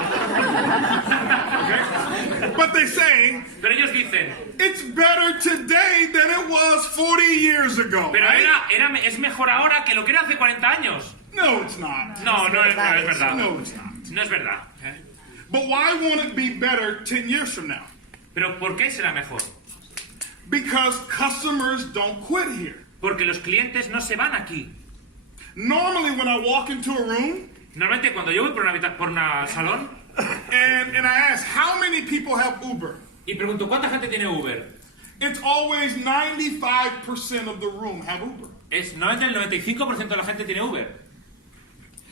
But they say, Pero ellos dicen, it's better today than it was 40 years ago. pero right? es mejor ahora que lo que era hace 40 años. No, it's not. No, no es verdad. No, it's not. No es verdad. But why won't it be better 10 years from now? Pero ¿por qué será mejor? Because customers don't quit here. Porque los clientes no se van aquí. Normally, when I walk into a room Normalmente cuando yo voy por una salón and I ask, how many people have Uber? y pregunto ¿cuánta gente tiene Uber? It's always 95% of the room have Uber. Es normalmente el 95% de la gente tiene Uber.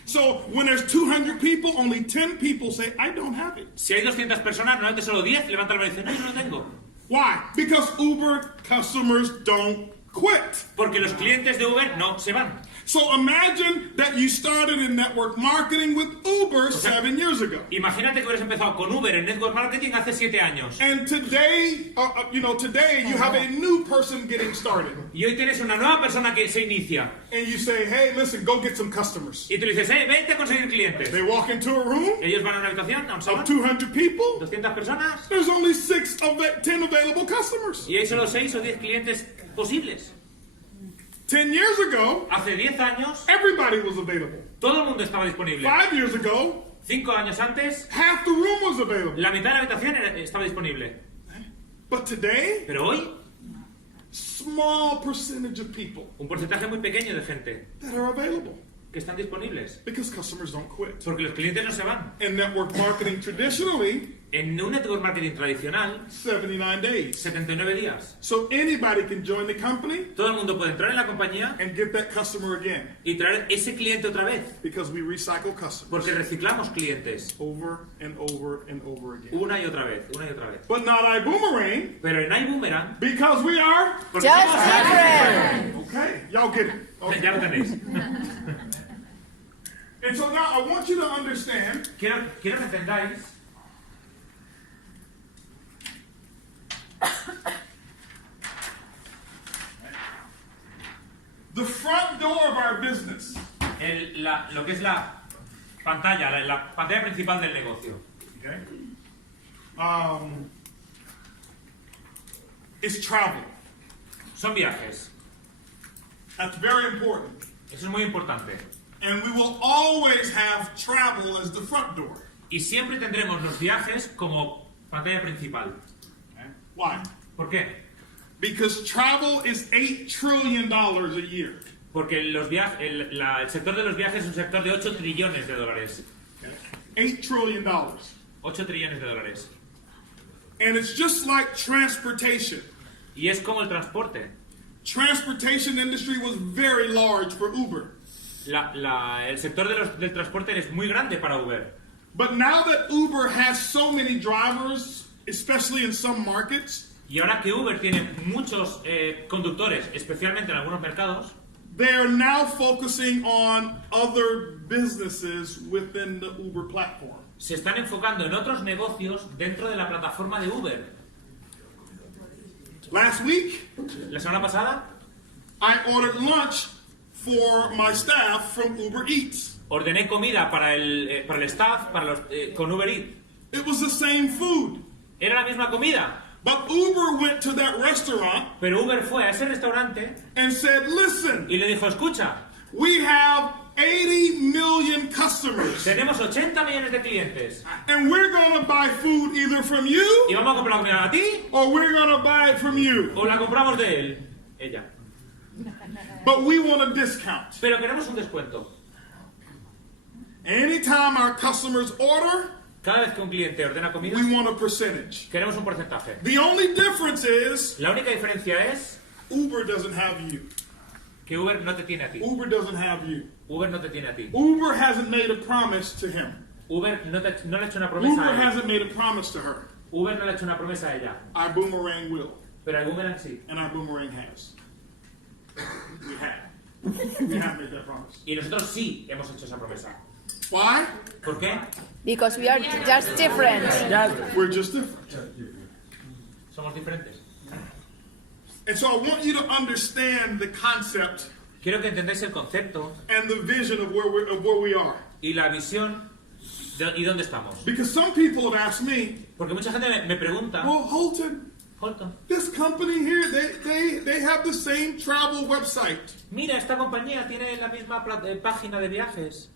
So when there's 200 people, only 10 people say, I don't have it. Si hay 200 personas, normalmente solo 10 levantan la mano y dicen, no, yo no lo tengo. Why? Because Uber customers don't quit. Porque los clientes de Uber no se van. So imagine that you started in network marketing with Uber 7 years ago. Imagínate que hubieras empezado con Uber en Network Marketing hace 7 años. And today, today you have a new person getting started. Y hoy tienes una nueva persona que se inicia. And you say, hey, listen, go get some customers. Y tú le dices, vente a conseguir clientes. They walk into a room Ellos van a una habitación, a un of salón, 200 people. 200 personas, There's only 10 available customers. y hay solo 6 o 10 clientes posibles. 10 years ago, Hace 10 años, everybody was available. todo el mundo estaba disponible. 5 years ago, 5 años antes, half the room was available. la mitad de la habitación estaba disponible. But today, Pero hoy, small percentage of people un porcentaje muy pequeño de gente that are available que están disponibles. because customers don't quit. Porque los clientes no se van. In network marketing, traditionally, En un network marketing tradicional, 79 days. 79 días. So anybody can join the company Todo el mundo puede entrar en la compañía and get that customer again y traer ese cliente otra vez. because we recycle customers Porque reciclamos clientes. over and over and over again. Una y otra vez, una y otra vez. But not iBoomerang Pero en iBoomerang, because we are. porque Just somos- different. Okay, y'all get it. Okay. Ya lo tenéis. And so now I want you to understand Quiero que entendáis the front door of our business lo que es la pantalla, la pantalla principal del negocio. okay, is travel. Son viajes. That's very important. Eso es muy importante. And we will always have travel as the front door. Y siempre tendremos los viajes como pantalla principal. Why? ¿Por qué? Because travel is $8 trillion a year. Porque el sector de los viajes es un sector de 8 trillones de dólares. $8 trillion. 8 trillones de dólares. And it's just like transportation. Y es como el transporte. Transportation industry was very large for Uber. El sector del transporte es muy grande para Uber. But now that Uber has so many drivers, especially in some markets, Y ahora que Uber tiene muchos conductores, especialmente en algunos mercados, they are now focusing on other businesses within the Uber platform. se están enfocando en otros negocios dentro de la plataforma de Uber. Last week, La semana pasada I ordered lunch for my staff from Uber Eats. ordené comida para el staff con Uber Eats. It was the same food. Era la misma comida, But Uber went to that restaurant pero Uber fue a ese restaurante and said, listen, y le dijo, escucha, we have 80 million customers, tenemos 80 millones de clientes and we're going to buy food either from you y vamos a comprar la comida a ti or we're going to buy it from you. o la compramos de él, ella. But we want a discount. Pero queremos un descuento. Anytime our customers order, Cada vez que un cliente ordena comida, we want a percentage. queremos un porcentaje. The only difference is La única diferencia es Uber doesn't have you. que Uber no te tiene a ti. Uber doesn't have you. Uber no te tiene a ti. Uber hasn't made a promise to him. Uber no le ha hecho una promesa Uber a él. hasn't made a promise to her. Uber no le ha hecho una promesa a ella. iBoomerang will. Pero a Boomerang sí. And iBoomerang has. We have. We have made that promise. Y nosotros sí hemos hecho esa promesa. Why? ¿Por qué? Because we are just different. We're just different. Somos diferentes. And so I want you to understand the concept Quiero que entendáis el concepto and the vision of where we are. y la visión ¿Y dónde estamos? Because some people have asked me, Porque mucha gente me pregunta, well, Holton, this company here, they have the same travel website. mira, esta compañía tiene la misma página de viajes.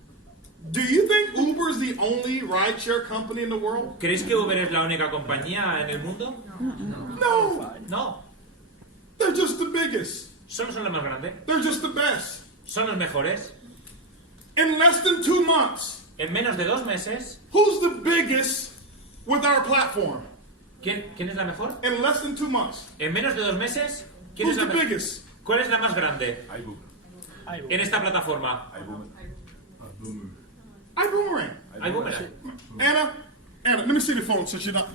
Do you think Uber is the only rideshare company in the world? ¿Creéis que Uber es la única compañía en el mundo? No. No, They're just the biggest. solo son los más grandes. They're just the best. Son los mejores. In less than 2 months, En menos de 2 meses, who's the biggest with our platform? ¿quién es la mejor? In less than 2 months. En menos de 2 meses, ¿quién Who's es the la biggest? ¿Cuál es la más grande en esta plataforma? iBoomerang. iBoomerang. Anna, let me see the phone since you're not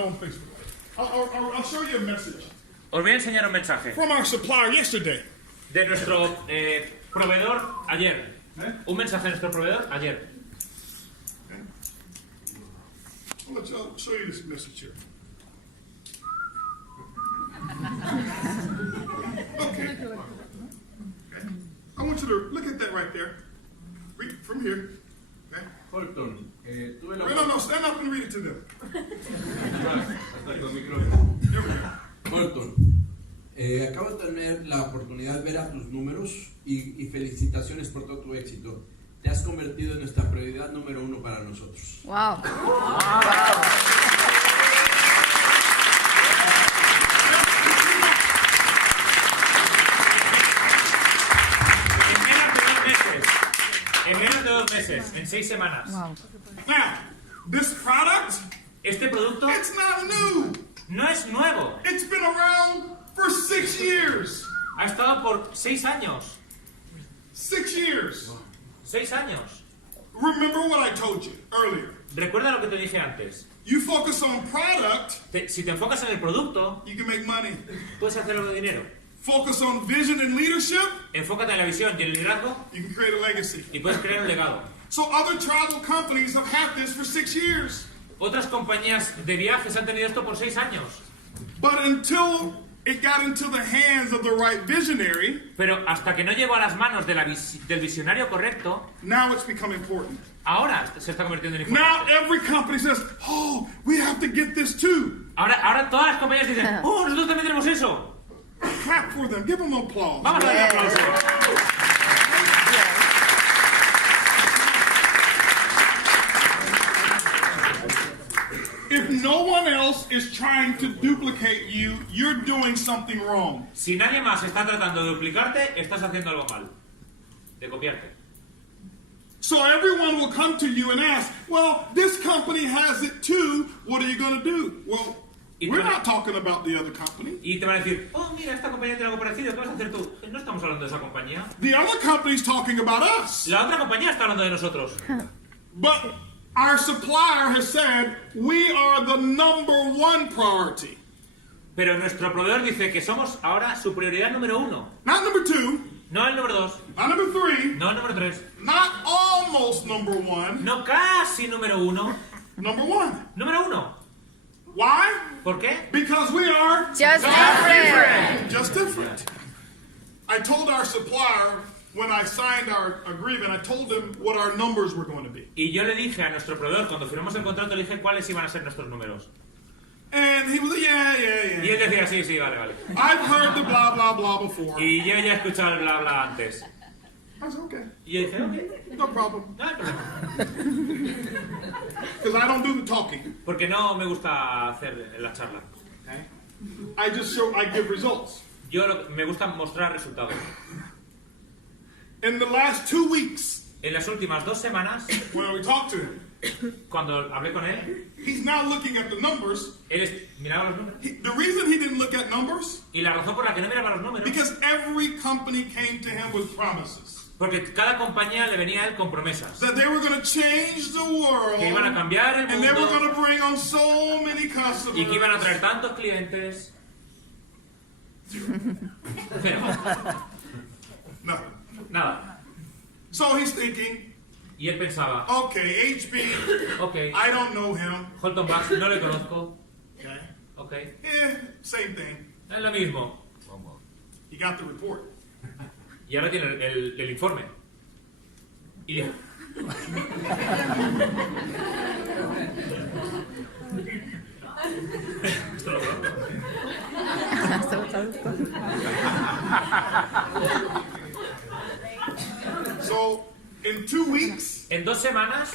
on Facebook. I'll show you a message Os voy a enseñar un mensaje from our supplier yesterday. de nuestro proveedor ayer. Un mensaje de nuestro proveedor ayer. I'll show you this message here. Okay. I want you to look at that right there. Read from here. Okay. Holton, tuve la No, stand up and read it to them. Hasta con micrófono. Here we go. Holton, acabo de tener la oportunidad de ver a tus números y felicitaciones por todo tu éxito. Te has convertido en nuestra prioridad número 1 para nosotros. Wow. En menos de 2 meses, en 6 semanas. Wow. Now, this product, Este producto it's not new. no es nuevo. It's been around for 6 years. Ha estado por 6 años. 6 years. 6 años. Remember what I told you earlier. Recuerda lo que te dije antes. You focus on product, Si te enfocas en el producto, you can make money. puedes hacer algo de dinero. Focus on vision and leadership, Enfócate en la visión y el liderazgo you can create a legacy. y puedes crear un legado. So other travel companies have had this for 6 years. Otras compañías de viajes han tenido esto por 6 años. But until it got into the hands of the right visionary, Pero hasta que no llegó a las manos del visionario correcto, now it's become important. ahora se está convirtiendo en Now importante. every company says, oh, we have to get this too. Ahora todas las compañías dicen, ¡oh, nosotros también tenemos eso! Clap for them. Give them applause. Vamos a darle un aplauso. If no one else is trying to duplicate you, you're doing something wrong. Si nadie más está tratando de duplicarte, estás haciendo algo mal. De copiarte. So everyone will come to you and ask, well, this company has it too. What are you going to do? Well, we're not talking about the other company. Y te van a decir, oh, mira, esta compañía tiene algo parecido, ¿qué vas a hacer tú? No estamos hablando de esa compañía. The other company's talking about us. La otra compañía está hablando de nosotros. But our supplier has said we are the #1 priority. Pero nuestro proveedor dice que somos ahora su prioridad número 1. Not #2, No el número 2, not #3, no el número 3, not almost #1, no casi número 1, #1. número 1. Why? ¿Por qué? Because we are Just different. just different. I told our supplier when I signed our agreement, I told them what our numbers were going to be. Y yo le dije a nuestro proveedor, cuando firmamos el contrato, le dije cuáles iban a ser nuestros números. And he was like, yeah. Y él decía, sí, vale. I've heard the blah, blah, blah before. Y yo ya he escuchado el bla bla antes. I said, okay, Y yo dije, ok, no problem. no hay problema. Because I don't do the talking. Porque no me gusta hacer la charla. Okay? I give results. Me gusta mostrar resultados. In the last 2 weeks, En las últimas 2 semanas, when we talked to him, cuando hablé con él, he's now looking at the numbers. él miraba los números. The reason he didn't look at numbers, Y la razón por la que no miraba los números, because every company came to him with promises. porque cada compañía le venía a él con promesas. That they were going to change the world. Que iban a cambiar el And they were mundo. going to bring on so many customers. Y que iban a traer tantos clientes. Cero. No. Nada. So he's thinking, Y él pensaba, okay, HB, ok, I don't know him. Holton Buggs no le conozco. Okay. Ok, Same thing. es lo mismo. He got the report. Y ahora tiene el informe. Y dijo, So, in 2 weeks, En 2 semanas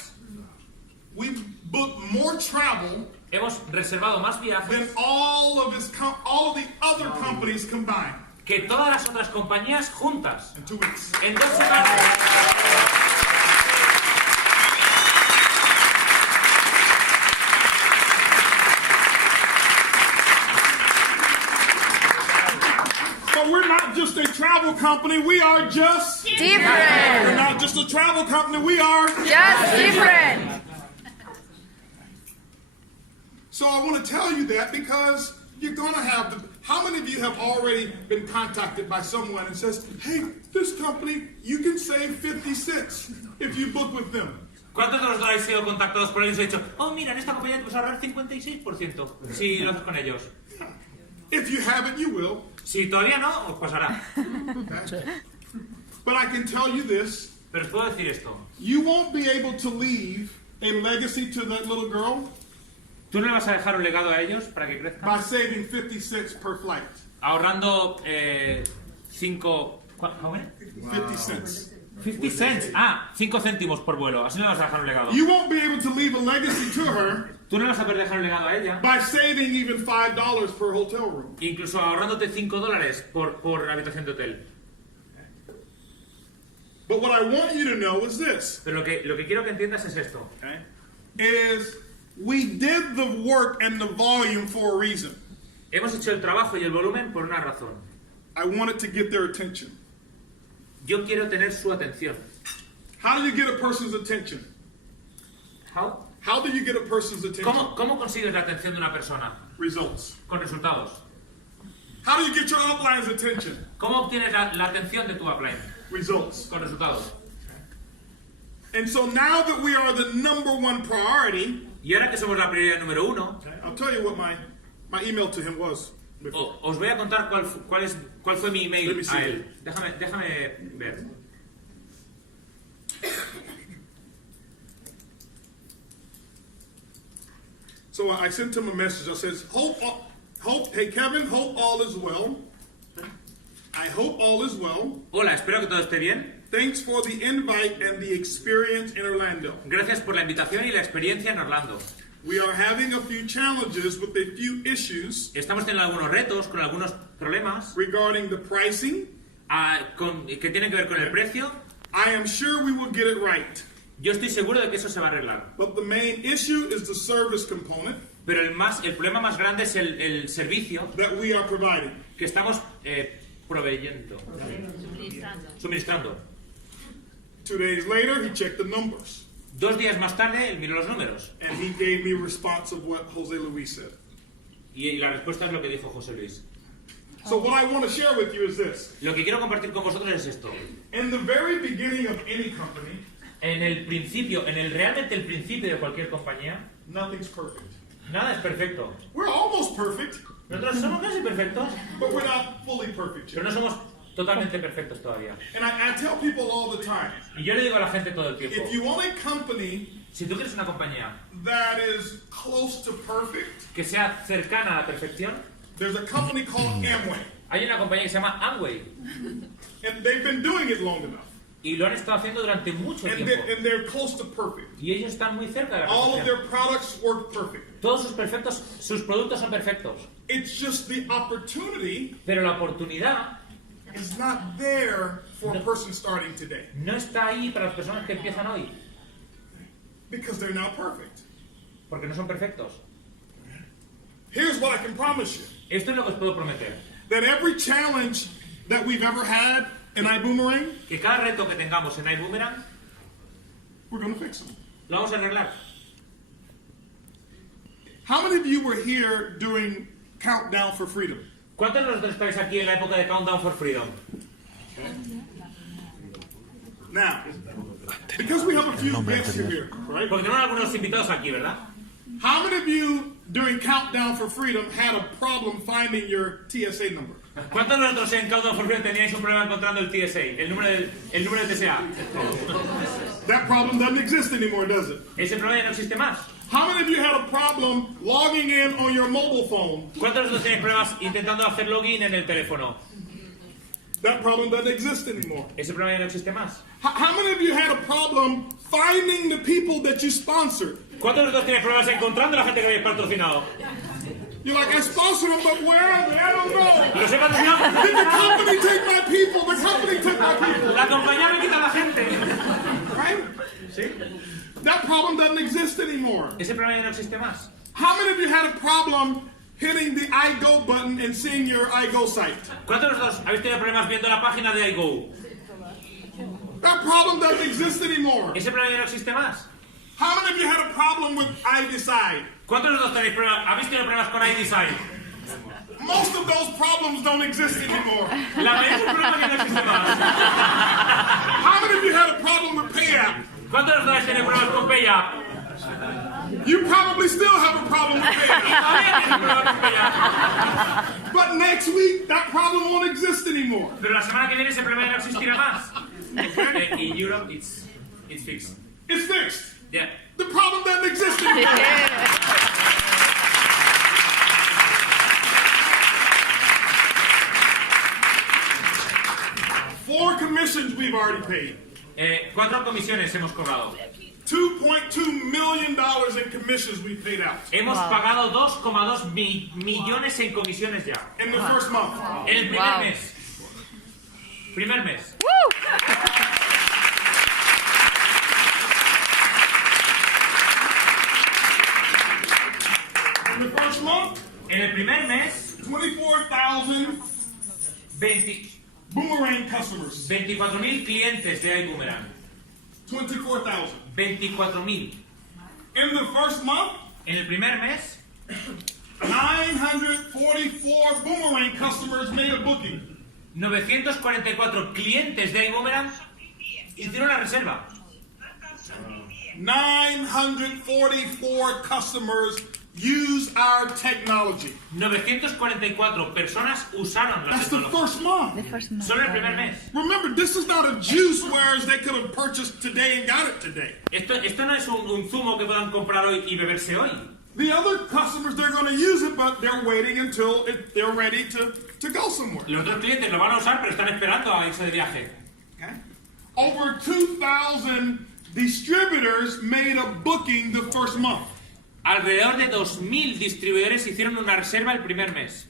we've booked more travel hemos reservado más than viajes all of the other companies combined. que todas las otras compañías juntas. In 2 weeks. En 2 semanas. But we're not just a travel company, we are just... We're Different. not just a travel company, we are... Just different. So I want to tell you that because you're going to have the... How many of you have already been contacted by someone and says, hey, this company, you can save 50 cents if you book with them? ¿Cuántos de vosotros habéis sido contactados por ellos y habéis dicho, oh, mira, en esta compañía te vas a ahorrar 56% si lo haces con ellos? If you haven't, you will. Si todavía no, os pasará. Okay? But I can tell you this. Pero os puedo decir esto. You won't be able to leave a legacy to that little girl ¿Tú no le vas a dejar un legado a ellos para que crezcan? by saving 50 cents per flight. Ahorrando 5... ¿Cómo era? 50 cents. 50 cents. Ah, 5 céntimos por vuelo. Así no le vas a dejar un legado. You won't be able to leave a legacy to her Tú no le vas a poder dejar un legado a ella. by saving even $5 per hotel room. Incluso ahorrándote $5 por habitación de hotel. But what I want you to know is this. Pero lo que quiero que entiendas es esto. Okay? Is we did the work and the volume for a reason. Hemos hecho el trabajo y el volumen por una razón. I wanted to get their attention. Yo quiero tener su atención. How do you get a person's attention? How? How do you get a person's attention? ¿Cómo consigues la atención de una persona? Results. Con resultados. How do you get your upline's attention? ¿Cómo obtienes la atención de tu upline? Results. Con resultados. And so now that we are the #1 priority, Y ahora que somos la prioridad número 1, I'll tell you what my email to him was. os voy a contar cuál fue mi Let me email see a él. Déjame ver. So I sent him a message. I says, hey Kevin, hope all is well. I hope all is well. Hola, espero que todo esté bien. Thanks for the invite and the experience in Orlando. Gracias por la invitación y la experiencia en Orlando. We are having a few challenges with a few issues Estamos teniendo algunos retos con algunos problemas regarding the pricing. que tienen que ver con el precio. I am sure we will get it right. Yo estoy seguro de que eso se va a arreglar. But the main issue is the service component Pero el problema más grande es el servicio that we are providing. que estamos proveyendo, suministrando. 2 days later, he checked the numbers. 2 días más tarde, él miró los números. And he gave me a response of what Jose Luis said. Y la respuesta es lo que dijo José Luis. So what I want to share with you is this. Lo que quiero compartir con vosotros es esto. In the very beginning of any company, Realmente el principio de cualquier compañía, nothing's perfect. nada es perfecto. We're almost perfect, Nosotros somos casi perfectos, but we're not fully perfect pero yet. no somos totalmente perfectos todavía. And I tell people all the time, Y yo le digo a la gente todo el tiempo, if you want a company si tú quieres una compañía that is close to perfect, que sea cercana a la perfección, there's a company called Amway. hay una compañía que se llama Amway. And they've been doing it long enough. Y lo han estado haciendo durante mucho And tiempo. they're close to perfect. Y ellos están muy cerca de la All of their perfección. products work perfect. Todos sus productos son perfectos. It's just the opportunity Pero la oportunidad is not there for a person starting today. no está ahí para las personas que empiezan hoy. Because they're not perfect. Porque no son perfectos. Here's what I can promise you. Esto es lo que os puedo prometer. That every challenge that we've ever had in iBoomerang, Que cada reto que tengamos en iBoomerang, we're going to fix them. lo vamos a arreglar. How many of you were here during Countdown for Freedom? ¿Cuántos de vosotros estáis aquí en la época de Countdown for Freedom? Now, because we have a few guests here, right? Porque tenemos algunos invitados aquí, ¿verdad? How many of you during Countdown for Freedom had a problem finding your TSA number? ¿Cuántos de vosotros en Countdown for Freedom teníais un problema encontrando el TSA? El número de TSA. That problem doesn't exist anymore, does it? Ese problema ya no existe más. How many of you had a problem logging in on your mobile phone? ¿Cuántos de vosotros tenéis problemas intentando hacer login en el teléfono? That problem doesn't exist anymore. Ese problema ya no existe más. How many of you had a problem finding the people that you sponsored? ¿Cuántos de vosotros tenéis problemas encontrando a la gente que habéis patrocinado? You're like, I sponsored them, but where are they? I don't know. ¿Los he patrocinado? Did the company take my people? The company took my people. La compañía me quita a la gente. Right? ¿Sí? That problem doesn't exist anymore. Ese problema ya no existe más. How many of you had a problem hitting the I Go button and seeing your I Go site? ¿Cuántos de vosotros habéis tenido problemas viendo la página de iGo? That problem doesn't exist anymore. Ese problema ya no existe más. How many of you had a problem with I Decide? ¿Cuántos de vosotros tenéis problemas? ¿Habéis tenido problemas con iDesign? Most of those problems don't exist anymore. La mayoría de los problemas ya no existe más. How many of you had a problem with PayApp? ¿Cuántos de vosotros habéis tenido problemas con PayApp? You probably still have a problem with PayApp. Todavía tenéis problemas con PayApp. But next week, that problem won't exist anymore. Pero la semana que viene ese problema ya no existirá más. In Europe, it's fixed. It's fixed. Yeah. The problem doesn't exist anymore. 4 commissions we've already paid. 4 comisiones hemos cobrado. $2.2 million in commissions we paid out. Hemos pagado 2,2 millones en comisiones ya. In the first month. En el primer mes. Primer mes. In the first month, En el primer mes, 24,000 Boomerang customers. 24.000 clientes de iBoomerang. 24,000. 24.000. In the first month, En el primer mes, 944 Boomerang customers made a booking. 944 clientes de iBoomerang hicieron la reserva. 944 customers use our technology. 944 personas usaron la That's the tecnología. first month. Solo el primer mes. Remember, this is not a juice whereas they could have purchased today and got it today. Esto no es un zumo que puedan comprar hoy y beberse hoy. The other customers, they're going to use it, but they're waiting until they're ready to go somewhere. Los otros clientes lo van a usar, pero están esperando a irse de viaje. Okay? Over 2,000 distributors made a booking the first month. Alrededor de 2.000 distribuidores hicieron una reserva el primer mes.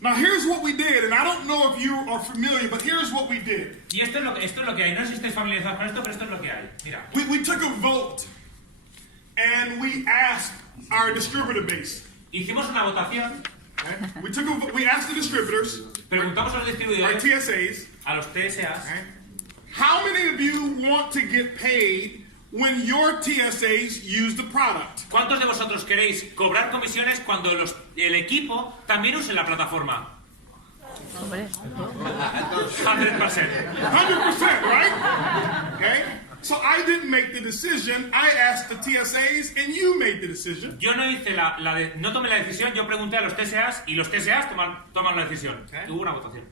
Now here's what we did, and I don't know if you are familiar, but here's what we did. Y esto es lo que hay. No sé si estáis familiarizados con esto, pero esto es lo que hay. Mira. We took a vote, and we asked our distributor base. Hicimos una votación. Okay? We asked the distributors, Preguntamos a los our distribuidores, TSAs, a los TSAs, how many of you want to get paid when your TSAs use the product? ¿cuántos de vosotros queréis cobrar comisiones cuando el equipo también use la plataforma? 100%. 100%, right? Okay? So I didn't make the decision. I asked the TSAs, and you made the decision. Yo no hice no tomé la decisión, yo pregunté a los TSAs y los TSAs toman la decisión. Hubo una votación.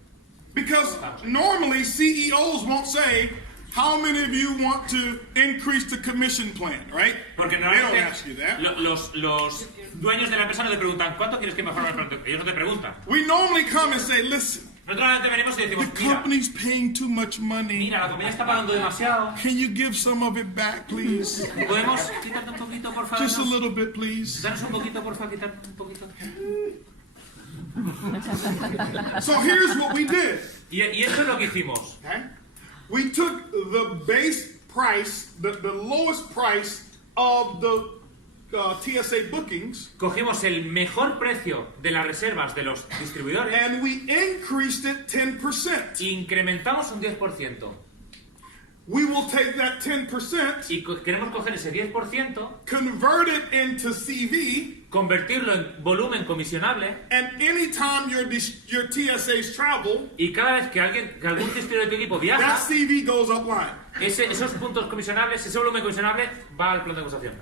Because normally CEOs won't say, how many of you want to increase the commission plan, right? Porque They don't normalmente ask you that. los dueños de la empresa no te preguntan ¿cuánto quieres que mejore el producto? Ellos no te preguntan. We normally come and say, listen, Nosotros normalmente venimos y the decimos, mira, company's paying too much money. mira, la compañía está pagando demasiado. Can you give some of it back, please? ¿Podemos quitarte un poquito, por favor? Just a little bit, please. Danos un poquito, por favor, quitarte un poquito. So here's what we did. Y esto es lo que hicimos. Okay? We took the base price, the lowest price of the TSA bookings, Cogimos el mejor precio de las reservas de los distribuidores and we increased it 10%. e incrementamos un 10%. We will take that 10%, Y queremos coger ese 10%, convert it into CV, convertirlo en volumen comisionable and anytime your TSAs travel, y cada vez que algún distribuidor de tu equipo that viaja, CV goes upline. esos puntos comisionables, ese volumen comisionable va al plan de negociación.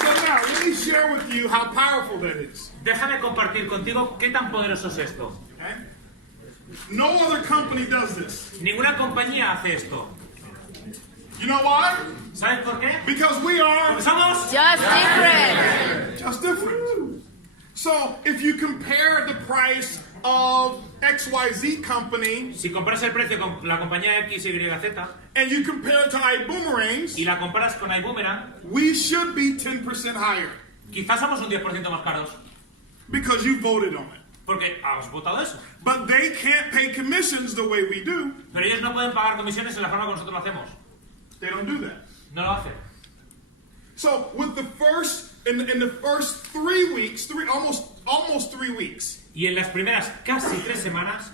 So now, let me share with you how powerful that is. Déjame compartir contigo qué tan poderoso es esto. Okay? No other company does this. Ninguna compañía hace esto. You know why? ¿Sabes por qué? Because we are Porque somos Just different. just different. So if you compare the price of XYZ company Si comparas el precio con la compañía XYZ and you compare it to iBoomerangs, y la comparas con iBoomerang, we should be 10% higher quizás somos un 10% más caros. because you voted on it. Porque has votado eso. But they can't pay commissions the way we do. Pero ellos no pueden pagar comisiones en la forma que nosotros lo hacemos. They don't do that. No lo hacen. So with the first in the first 3 weeks, almost 3 weeks, Y en las primeras casi tres semanas,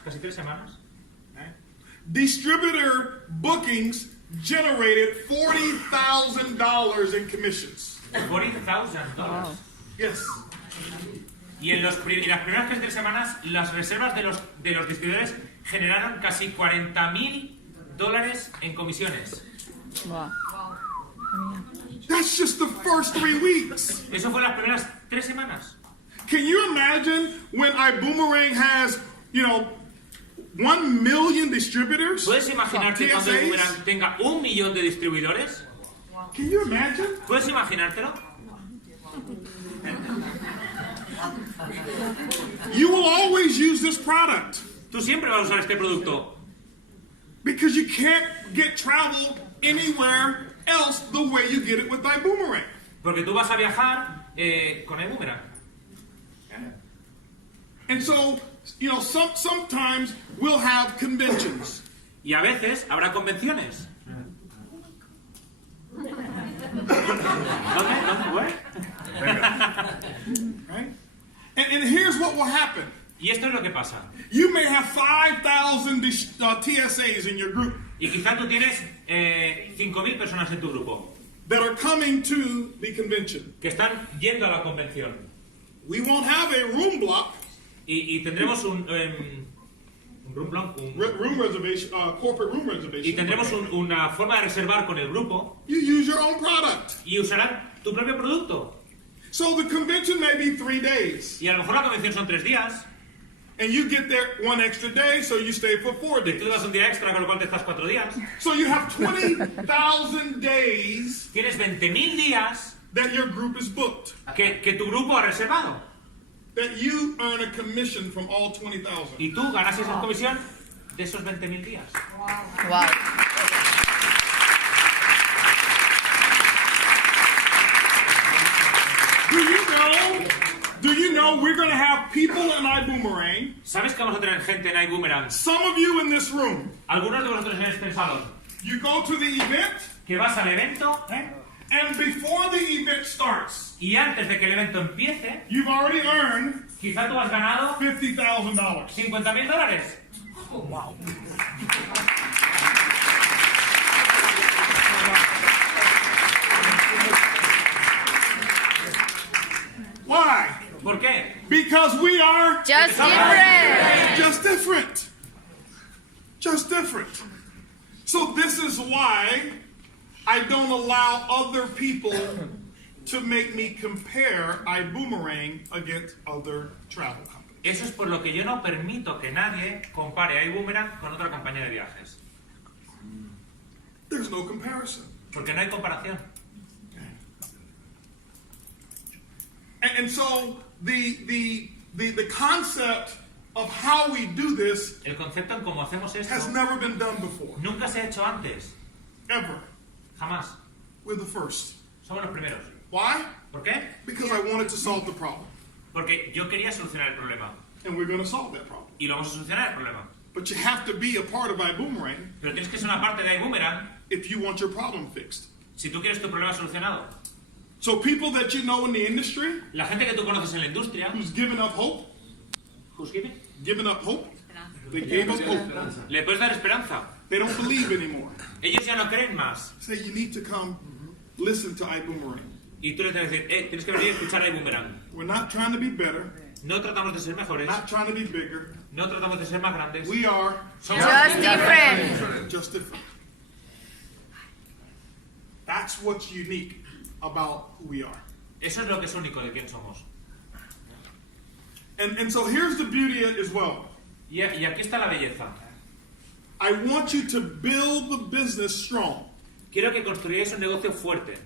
distributor bookings generated $40,000 in commissions. $40,000. Yes. Y en las primeras casi 3 semanas, las reservas de los distribuidores generaron casi $40,000 en comisiones. Wow. That's just the first 3 weeks. Eso fue en las primeras 3 semanas. Can you imagine when iBoomerang has, 1 million distributors? ¿Puedes imaginarte cuando TSAs? iBoomerang tenga 1 millón de distribuidores? Can you imagine? ¿Puedes imaginártelo? You will always use this product Tú siempre vas a usar este producto. because you can't get travel anywhere else the way you get it with iBoomerang. Porque tú vas a viajar con iBoomerang. And so, sometimes we'll have conventions. Y a veces habrá convenciones. ¿Dónde? ¿Where? Right? And here's what will happen. Y esto es lo que pasa. You may have 5,000 TSAs in your group Y quizá tú tienes 5.000 personas en tu grupo that are coming to the convention. que están yendo a la convención. We won't have a room block, Y tendremos un room block, room reservation, corporate room y reservation. tendremos una forma de reservar con el grupo You use your own product. y usarán tu propio producto. So the convention may be 3 days. Y a lo mejor la convención son 3 días And you get there 1 extra day, so you stay for 4 y tú days. das un día extra con lo cual te estás 4 días. So you have 20,000 days Tienes 20.000 días that your group is booked. que tu grupo ha reservado. That you earn a commission from all 20,000. Y tú ganas esa comisión de esos 20.000 días. Wow. Do you know we're going to have people in iBoomerang, ¿Sabes que vamos a tener gente en iBoomerang? some of you in this room, Algunos de vosotros en este salón, you go to the event, que vas al evento and before the event starts, y antes de que el evento empiece, you've already earned quizá tú has ganado $50,000. $50.000. Why? ¿Por qué? Because we are Just different. just different. Just different. So this is why I don't allow other people to make me compare iBoomerang against other travel companies. Eso es por lo que yo no permito que nadie compare a iBoomerang con otra compañía de viajes. There's no comparison. Porque no hay comparación. And so the concept of how we do this El concepto en cómo hacemos esto has never been done before. nunca se ha hecho antes. Ever. Jamás. We're the first. Somos los primeros. Why? ¿Por qué? Because I wanted to solve the problem. Porque yo quería solucionar el problema. And we're going to solve that problem. Y lo vamos a solucionar el problema. But you have to be a part of iBoomerang Pero tienes que ser una parte de iBoomerang if you want your problem fixed. si tú quieres tu problema solucionado. So people that you know in the industry La gente que tú conoces en la industria, who's given up hope, given up hope, they gave up hope. le puedes dar esperanza. They don't believe anymore. Ellos ya no creen más. Say you need to come listen to iBoomerang. Y tú les tienes que decir, tienes que venir a escuchar a iBoomerang. We're not trying to be better, No tratamos de ser mejores, not trying to be bigger. no tratamos de ser más grandes. We are Somos Just different. just different. That's what's unique about who we are. Eso es lo que es único de quién somos. And so here's the beauty as well. Y aquí está la belleza. I want you to build the business strong. Quiero que construyáis un negocio fuerte.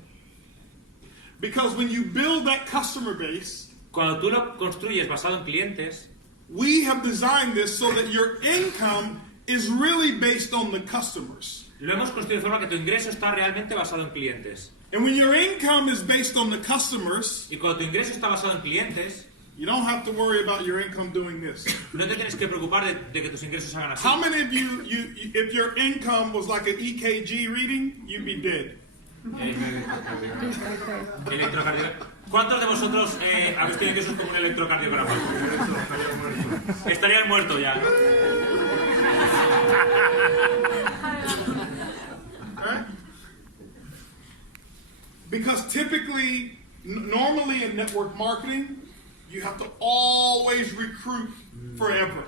Because when you build that customer base, Cuando tú lo construyes basado en clientes, we have designed this so that your income is really based on the customers. lo hemos construido de forma que tu ingreso está realmente basado en clientes. And when your income is based on the customers, Y cuando tu ingreso está basado en clientes, you don't have to worry about your income doing this. no te tienes que preocar de que tus ingresos hagan así. How many of you, if your income was like an EKG reading, you'd be dead? ¿Cuántos de vosotros habéis tenido ingresos como un electrocardiograma? Estarían muertos ya. Right? Because typically, normally in network marketing, you have to always recruit forever.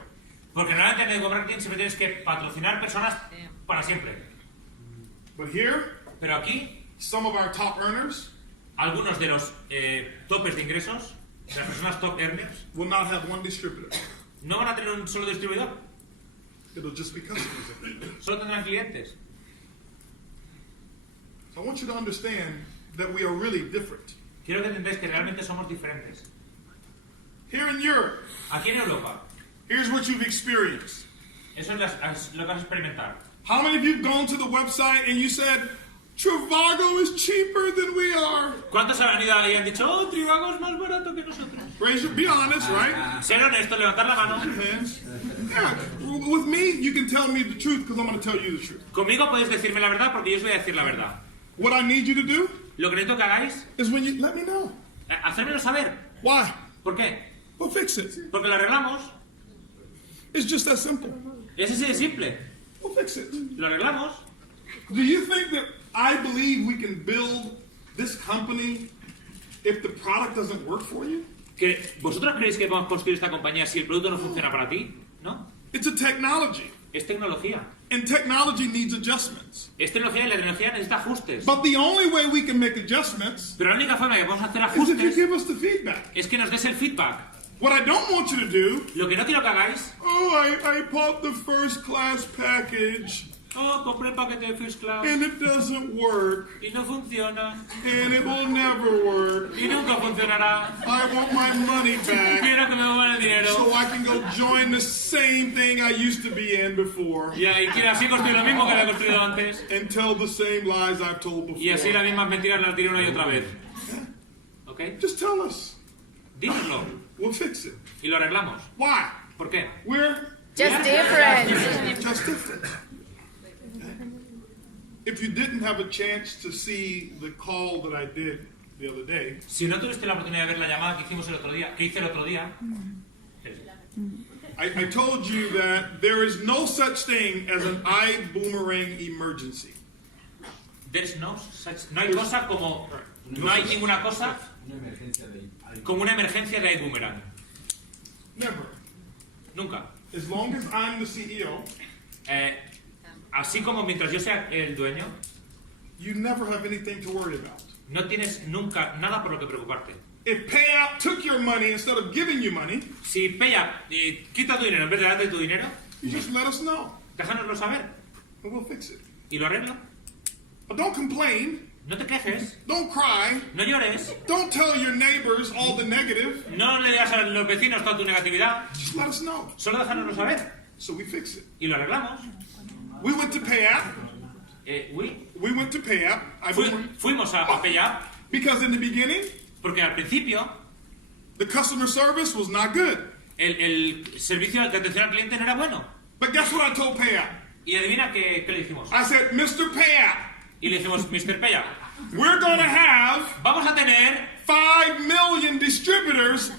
Porque normalmente en el marketing siempre tienes que patrocinar personas para siempre. But here, Pero aquí, some of our top earners algunos de los topes de ingresos, de las personas top earners, will not have one distributor. no van a tener un solo distribuidor. It'll just be customers. Solo tendrán clientes. So I want you to understand that we are really different. Quiero que entendáis que realmente somos diferentes. Here in Europe, Aquí en Europa, here's what you've experienced. eso es lo que vas a experimentar. How many of you have gone to the website and you said, Trivago is cheaper than we are? ¿Cuántos han venido y han dicho, oh, Trivago es más barato que nosotros? Be honest, right? Ser honesto, levantar la mano. Hands. Yeah. With me, you can tell me the truth because I'm going to tell you the truth. Conmigo podéis decirme la verdad porque yo os voy a decir la verdad. What I need you to do Lo que necesito que hagáis, is when you let me know. hacérmelo saber. Why? ¿Por qué? We'll fix it. Porque lo arreglamos. It's just that simple. Es así de simple. We'll fix it. Lo arreglamos. Do you think that I believe we can build this company if the product doesn't work for you? ¿Vosotros creéis que podemos construir esta compañía si el producto no funciona para ti? ¿No? It's a technology, Es tecnología. and technology needs adjustments. Es tecnología y la tecnología necesita ajustes. But the only way we can make adjustments Pero la única forma que podemos hacer is if you ajustes give us the feedback. es que nos des el feedback. What I don't want you to do, Lo que no quiero que hagáis, I bought the first class package oh, compré el paquete de First Class and it doesn't work y no funciona and it will never work. y nunca funcionará. I want my money back Quiero que me devuelvan el dinero. so I can go join the same thing I used to be in before Y quiero así construir lo mismo que había construido antes. and tell the same lies I've told Y así las before. mismas mentiras las diré una y otra vez. ¿Ok? Just tell us. Dínoslo We'll fix it. y lo arreglamos. Why? ¿Por qué? We're Just different. just different. If you didn't have a chance to see the call that I did the other day, Si no tuviste la oportunidad de ver la llamada que hicimos el otro día, que hice el otro día, I told you that there is no such thing as an iBoomerang emergency. there's no hay cosa como, no hay ninguna cosa Una emergencia de como una emergencia de iBoomerang. Never. Nunca. As long as I'm the CEO, Así como mientras yo sea el dueño, you never have anything to worry about. no tienes nunca nada por lo que preocuparte. If payout took your money instead of giving you money, Si Peya quita tu dinero en vez de darte tu dinero, you just let us know déjanoslo saber and we'll fix it. y lo arreglo. But don't complain. No te quejes, Don't cry. no llores, Don't tell your neighbors all the negative. no le digas a los vecinos toda tu negatividad, Just let us know. solo déjanoslo saber So we fix it. y lo arreglamos. We went to payout. We went to payout. Fuimos a Peya Because in the beginning, porque al principio the customer service was not good. el servicio de atención al cliente no era bueno. But guess what I told payout? Y adivina qué le dijimos. I said, Mr. Payout, Y le dijimos, Mr. Peya, we're going to have vamos a tener 5 million distributors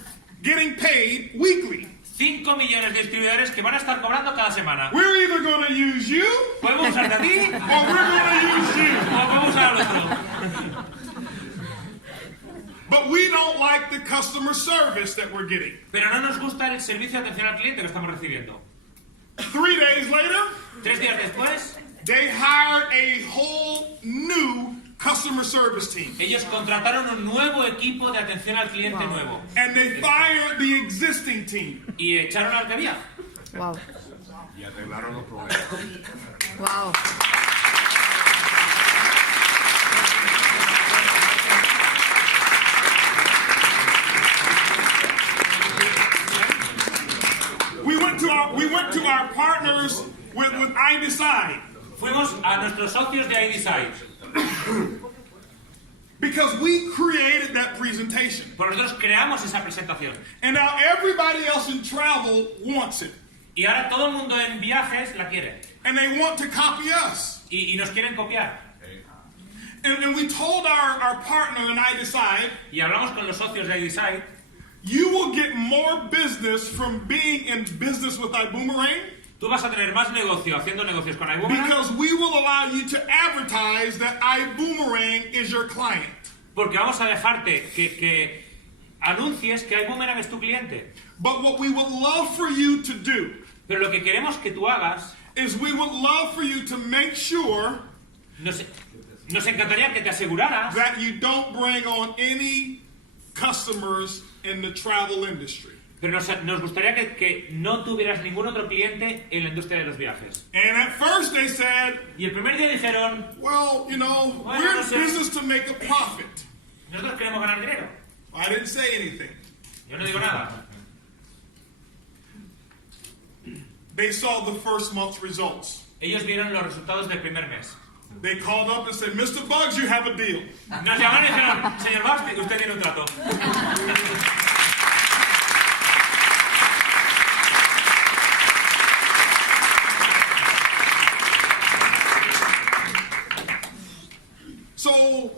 getting paid weekly. 5 millones de distribuidores que van a estar cobrando cada semana. We're either going to use you Podemos usarte a ti or we're going to use you. o podemos usar al otro. But we don't like the customer service that we're getting. Pero no nos gusta el servicio de atención al cliente que estamos recibiendo. 3 days later, 3 días después, they hired a whole new customer service team. Ellos contrataron un nuevo equipo de atención al cliente nuevo. And they fired the existing team. Y echaron al que había. Wow. Y arreglaron los problemas. Wow. We went to our partners with iDecide. Fuimos a nuestros socios de iDecide. Because we created that presentation. Porque nosotros creamos esa presentación. And now everybody else in travel wants it. Y ahora todo el mundo en viajes la quiere. And they want to copy us. Y nos quieren copiar. And we told our partner in iDecide, Y hablamos con los socios de iDecide. you will get more business from being in business with iBoomerang. Tú vas a tener más negocio haciendo negocios con iBoomerang. Because we will allow you to advertise that iBoomerang is your client. Porque vamos a dejarte que anuncies que iBoomerang es tu cliente. But what we would love for you to do Pero lo que queremos que tú hagas, is we would love for you to make sure nos encantaría que te aseguraras that you don't bring on any customers in the travel industry. pero nos gustaría que no tuvieras ningún otro cliente en la industria de los viajes. And at first they said, Y el primer día dijeron, well, you know, Well, we're in no sé. business to make a profit. nosotros queremos ganar dinero. I didn't say anything. Yo no digo nada. They saw the first month's results. Ellos vieron los resultados del primer mes. They called up and said, Mr. Buggs, you have a deal. Nos llamaron y dijeron, señor Buggs, usted tiene un trato. So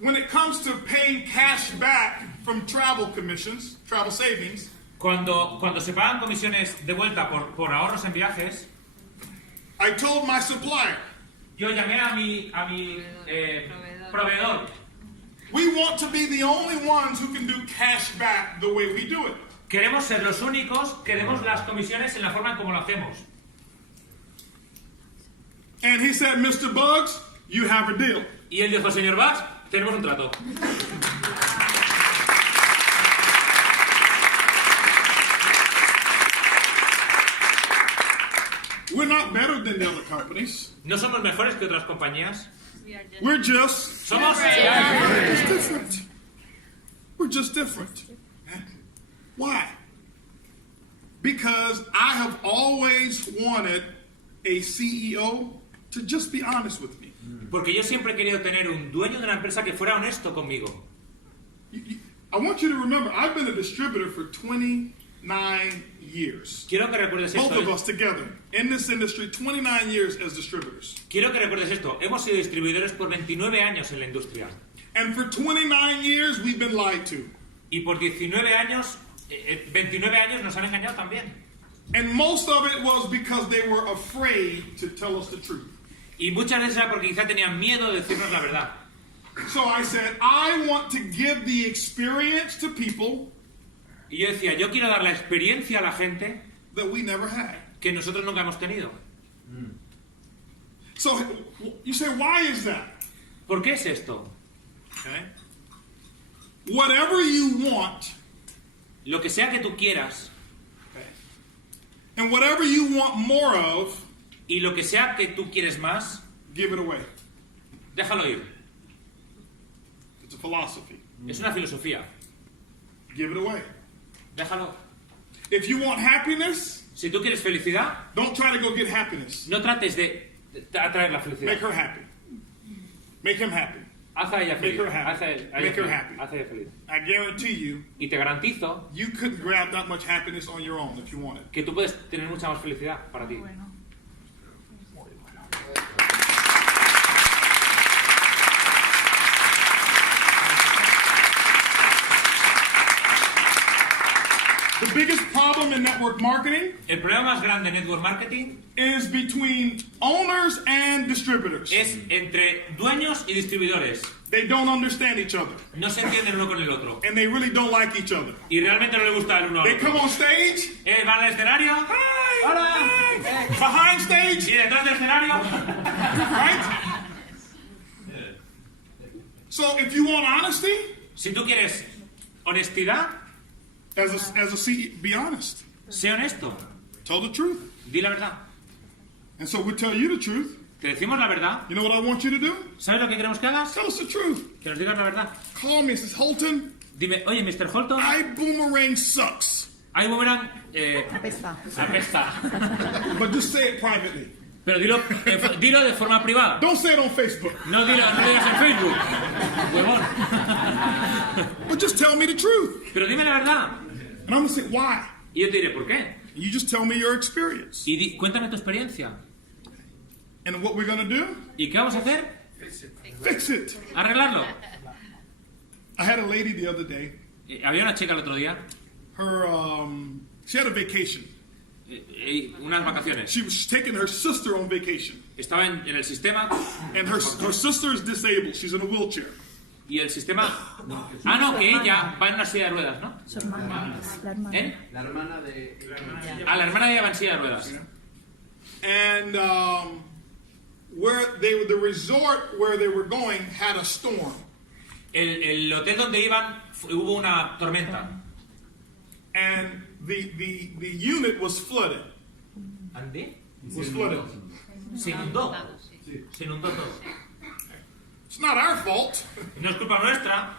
when it comes to paying cash back from travel commissions, travel savings, Cuando se pagan comisiones de vuelta por ahorros en viajes, I told my supplier, yo llamé a mi proveedor. we want to be the only ones who can do cash back the way we do it. Queremos ser los únicos que demos las comisiones en la forma en como lo hacemos. And he said, Mr. Buggs, you have a deal. Y él dijo, señor Buggs, tenemos un trato. We're not better than the other companies. No somos mejores que otras compañías. We're just Somos... different. We're just different. Why? Because I have always wanted a CEO to just be honest with me. Porque yo siempre he querido tener un dueño de una empresa que fuera honesto conmigo. I want you to remember, I've been a distributor for 29 years. Quiero que recuerdes Both of esto. us together in this industry, 29 years as distributors. Quiero que recuerdes esto. Hemos sido distribuidores por 29 años en la industria. And for 29 years, we've been lied to. Y por 29 años nos han engañado también. And most of it was because they were afraid to tell us the truth. Y muchas veces era porque quizá tenían miedo de decirnos la verdad. So I said, I want to give the experience to people Y yo decía, yo quiero dar la experiencia a la gente that we never had. que nosotros nunca hemos tenido. So you say, why is that? ¿Por qué es esto? Okay. Whatever you want, Lo que sea que tú quieras and whatever you want more of, y lo que sea que tú quieres más, give it away. déjalo ir. It's a philosophy. Es una filosofía. Give it away. Déjalo. If you want happiness, Si tú quieres felicidad, don't try to go get happiness. no trates de atraer la Make felicidad. her happy. Make him happy. Haz a ella feliz. Make her happy. Haz a ella Make her feliz. happy. Haz a ella feliz. I guarantee you, Y te garantizo you couldn't grab that much happiness on your own if you wanted. que tú puedes tener mucha más felicidad para ti. The biggest problem in network marketing El problema más grande en network marketing is between owners and distributors. es entre dueños y distribuidores. They don't understand each other, No se entienden uno con el otro. and they really don't like each other. Y realmente no le gusta el uno al They otro. come on stage, Van al escenario. hi, Hola. hi, behind stage, Y detrás del escenario. right? So if you want honesty, Si tú quieres honestidad, as a CEO, be honest. sé honesto. Tell the truth. Di la verdad. And so we tell you the truth. Te decimos la verdad. You know what I want you to do? ¿Sabes lo que queremos que hagas? Tell us the truth. Que nos digas la verdad. Call me and says, Holton, Dime, oye, Mr. Holton, iBoomerang sucks. iBoomerang Apesta. apesta. But just say it privately. Pero dilo de forma privada. Don't say it on Facebook. No digas en Facebook. Huevón. But just tell me the truth. Pero dime la verdad. And I'm going to say, why? Y yo te diré, ¿por qué? You just tell me your experience. Y cuéntame tu experiencia. And what we're going to do? ¿Y qué vamos a hacer? Fix it. Arreglarlo. I had a lady the other day. Había una chica el otro día, She had a vacation. unas vacaciones. She was taking her sister on vacation. Estaba en el sistema And her sister is disabled. She's in a wheelchair. y el sistema... Ah, no, que ella va en una silla de ruedas, ¿no? Su hermana. La hermana. ¿Eh? La hermana de... A la hermana de ella va en silla de ruedas. And the resort where they were going had a storm. El hotel donde iban hubo una tormenta. And the unit was flooded. ¿Andí? Was flooded. Se inundó. Se inundó todo. It's not our fault. No es culpa nuestra.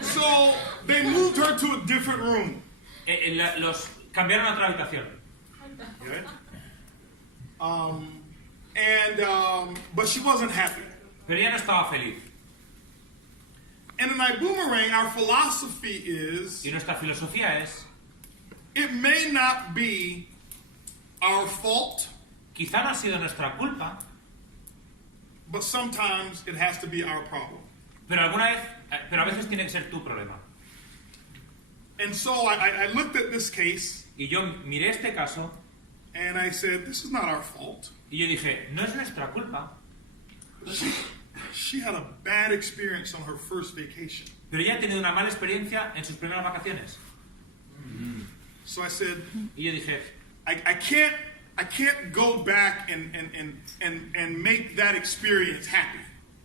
So they moved her to a different room. Los cambiaron a otra habitación. But she wasn't happy. Pero ella no estaba feliz. And in iBoomerang, our philosophy is, Y nuestra filosofía es, it may not be our fault, quizá no ha sido nuestra culpa, but sometimes it has to be our problem. pero a veces tiene que ser tu problema. And so I looked at this case, Y yo miré este caso and I said, this is not our fault. y yo dije, no es nuestra culpa, She had a bad experience on her first vacation. pero ella ha tenido una mala experiencia en sus primeras vacaciones. So I said, Y yo dije, I can't go back and make that experience happy.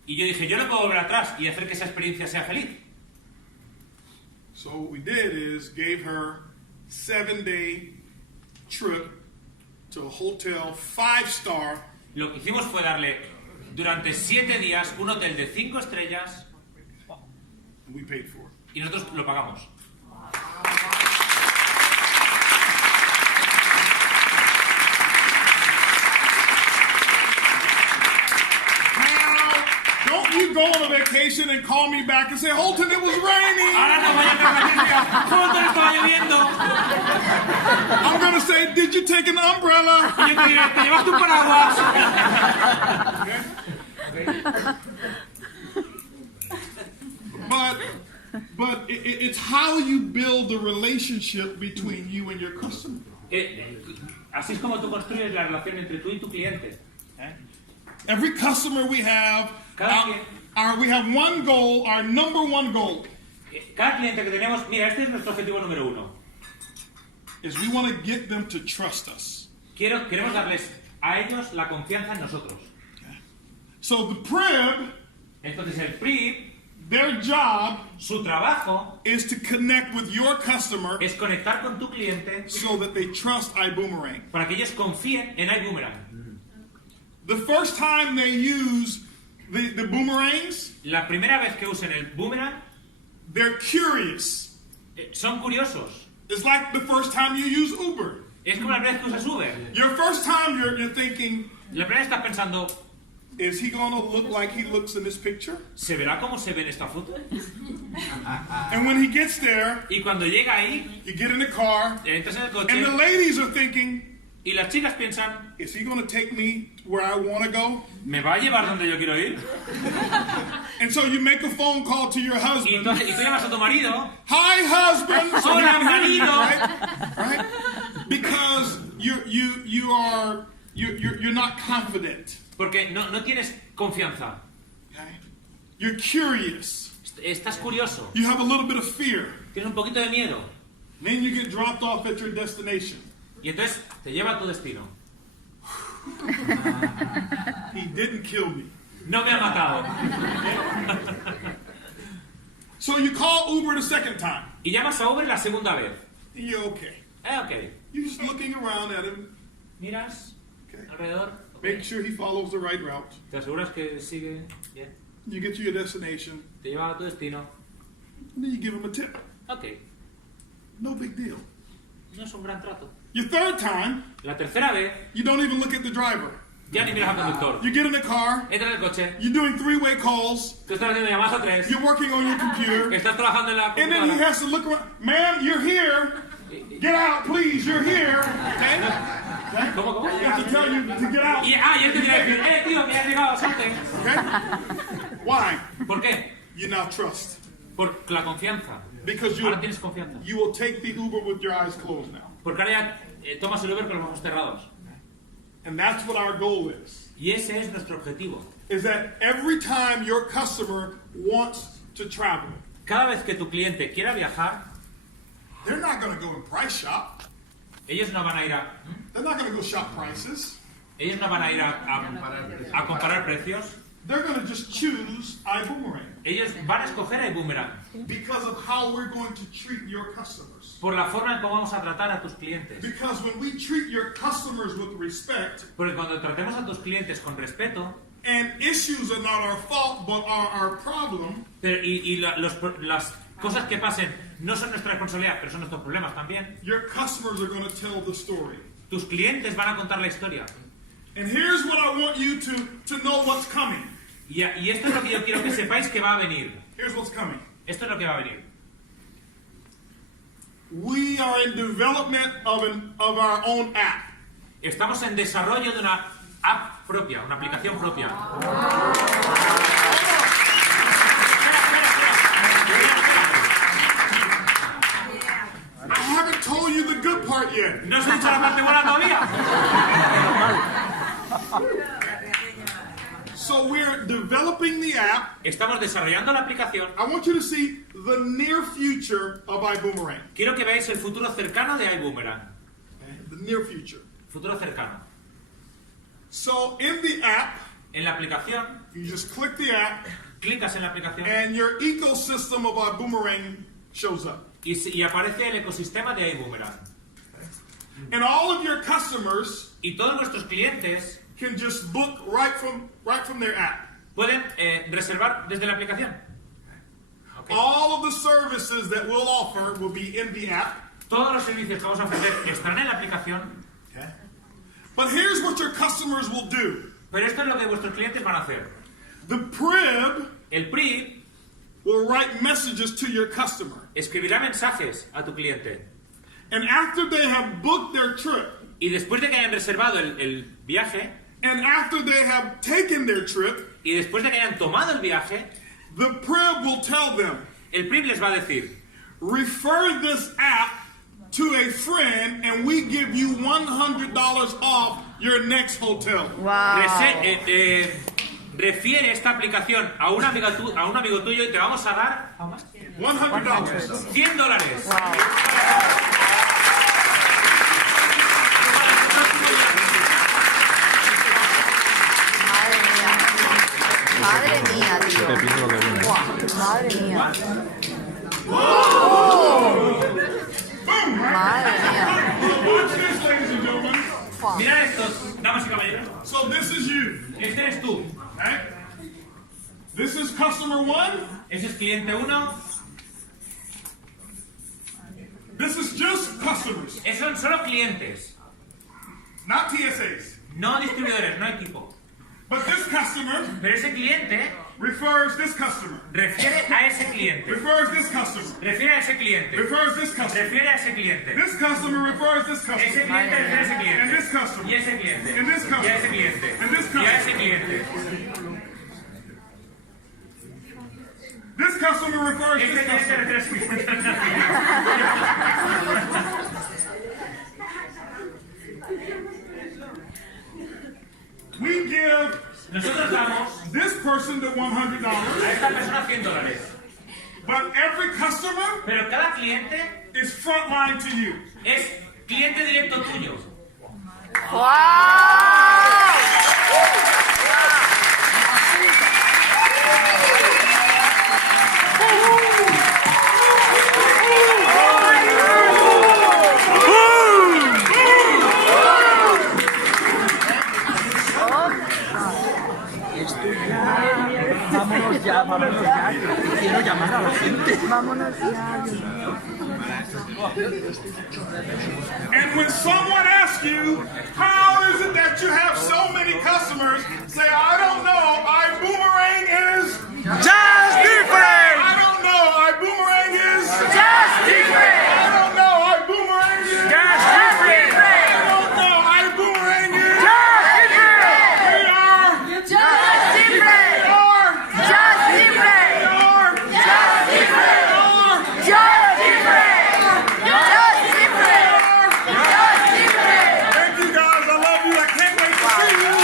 y yo dije, yo no puedo volver atrás y hacer que esa experiencia sea feliz. So what we did is gave her 7-day trip to a hotel 5-star. Lo que hicimos fue darle durante 7 días un hotel de 5 estrellas And we paid for it. y nosotros lo pagamos. Don't you go on a vacation and call me back and say, Holton, it was raining. Ahora no vayan a vacaciones. ¡Joder, estaba lloviendo! I'm going to say, did you take an umbrella? Y yo te diré, ¿te llevas tu paraguas? But it's how you build the relationship between you and your customer. Así es como tú construyes la relación entre tú y tu cliente. Every customer we have, we have one goal, our number one goal. Cada cliente que tenemos, mira, este es nuestro objetivo número 1. Is we want to get them to trust us. Queremos darles a ellos la confianza en nosotros. So the PRIB, Entonces el PRI, their job su trabajo is to connect with your customer es conectar con tu cliente so that they trust iBoomerang. para que ellos confíen en iBoomerang. The first time they use the boomerangs, La primera vez que usen el boomerang, they're curious. son curiosos. It's like the first time you use Uber. Es como la primera vez que usas Uber. Your first time you're thinking, La primera vez estás pensando, is he going to look like he looks in this picture? ¿se verá cómo se ve en esta foto? And when he gets there, Y cuando llega ahí, you get in the car, entras en el and the coche ladies are thinking, y las chicas piensan, is he going to take me where I want to go? ¿me va a llevar donde yo quiero ir? And so you make a phone call to your Y husband. entonces y tú llamas a tu marido, Hi, husband. So Hola, you're married, marido. right? Because you're not confident. porque no tienes confianza. Okay? You're curious. Estás curioso, You have a little bit of fear. tienes un poquito de miedo. Then you get dropped off at your destination. Y entonces te lleva a tu destino. He didn't kill me. No me ha matado. So you call Uber the second time. Y llamas a Uber la segunda vez. And you're okay. Ok. You're just looking around at him. Miras Okay. alrededor. Make sure he follows the right route. Te aseguras que sigue bien. You get to your destination. Te lleva a tu destino. And then you give him a tip. Ok. No big deal. No es un gran trato. Your third time, La tercera vez, you don't even look at the driver. ya ni miras al conductor. You get in the car. Entra en el coche. You're doing three-way calls. Tú estás haciendo llamadas a 3. You're working on your computer. Estás trabajando en la And then he computadora. has to look around. Ma'am, you're here. Get out, please. You're here. Okay? ¿Cómo? You have to tell you to get out. Y él te dirá, tío, me has llegado, salte. Okay? Why? ¿Por qué? You now trust. Por la confianza. Because Ahora tienes confianza. you will take the Uber with your eyes closed now. Porque ahora ya tomas el Uber con los ojos cerrados. And that's what our goal is. Y ese es nuestro objetivo. Is that every time your customer wants to travel, Cada vez que tu cliente quiera viajar, they're not going to go and price shop. ellos no van a ir a... They're not going to go shop prices. Ellos no van a ir a comparar precios. They're going to just choose iBoomerang Ellos van a escoger a iBoomerang because of how we're going to treat your customers. por la forma en cómo vamos a tratar a tus clientes. Because when we treat your customers with respect, Porque cuando tratemos a tus clientes con respeto, and issues are not our fault but are our problem, las cosas que pasen no son nuestra responsabilidad, pero son nuestros problemas también, your customers are going to tell the story. tus clientes van a contar la historia. And here's what I want you to know what's coming. Y esto es lo que yo quiero que sepáis que va a venir. Here's what's coming. Esto es lo que va a venir. We are in development of our own app. Estamos en desarrollo de una app propia, una aplicación propia. I haven't told you the good part yet. ¿No os he dicho la parte buena todavía? So we're developing the app. Estamos desarrollando la aplicación. I want you to see the near future of iBoomerang. Quiero que veáis el futuro cercano de iBoomerang. The near future. Futuro cercano. So in the app, En la aplicación, you just click the app, clicas en la aplicación and your ecosystem of iBoomerang shows up. y aparece el ecosistema de iBoomerang. And all of your customers Y todos vuestros clientes can just book right from their app. pueden reservar desde la aplicación. Okay. All of the services that we'll offer will be in the app. Todos los servicios que vamos a ofrecer estarán en la aplicación. But here's what your customers will do. Pero esto es lo que vuestros clientes van a hacer. The Prib El PRI will write messages to your customer. escribirá mensajes a tu cliente. And after they have booked their trip, Y después de que hayan reservado el viaje, and after they have taken their trip, y después de que hayan tomado el viaje, the Prib will tell them, el PRI les va a decir: refer this app to a friend and we give you $100 off your next hotel. Wow. Refiere esta aplicación a un amigo tuyo y te vamos a dar $100. $100. Madre mía, tío. Guau, madre mía. Madre mía. Watch this, ladies and gentlemen. Mirad estos, damas y caballeros. So this is you. Este eres tú. Right? This is customer 1. Ese es cliente 1. This is just customers, Esos son solo clientes. not TSAs. No distribuidores, no equipo. But this customer Pero ese cliente refers this customer. refiere a ese cliente. Refers this customer. Refiere a ese cliente. Refers this customer. Refiere a ese cliente. This customer refers this Ese customer. cliente refiere a ese And cliente. this customer. Y ese cliente. And this Y a customer. ese cliente. And this Y a ese customer. cliente. This customer refers Este this cliente customer. refiere a ese cliente. We give Nosotros damos this person the $100, a esta persona $100. but every customer Pero cada cliente is frontline to you. es Cliente directo tuyo. Vámonos ya, quiero llamar a la gente. Vámonos ya. And when someone asks you, how is it that you have so many customers, say, I don't know, iBoomerang is Just different! I don't know, iBoomerang is Just different! I don't know, iBoomerang is Just different! I don't know, iBoomerang is Just different! We are Just different. we are Just different. we are Just different. we are Just different. Just different. Just different. Thank you guys, I love you, I can't wait to see you.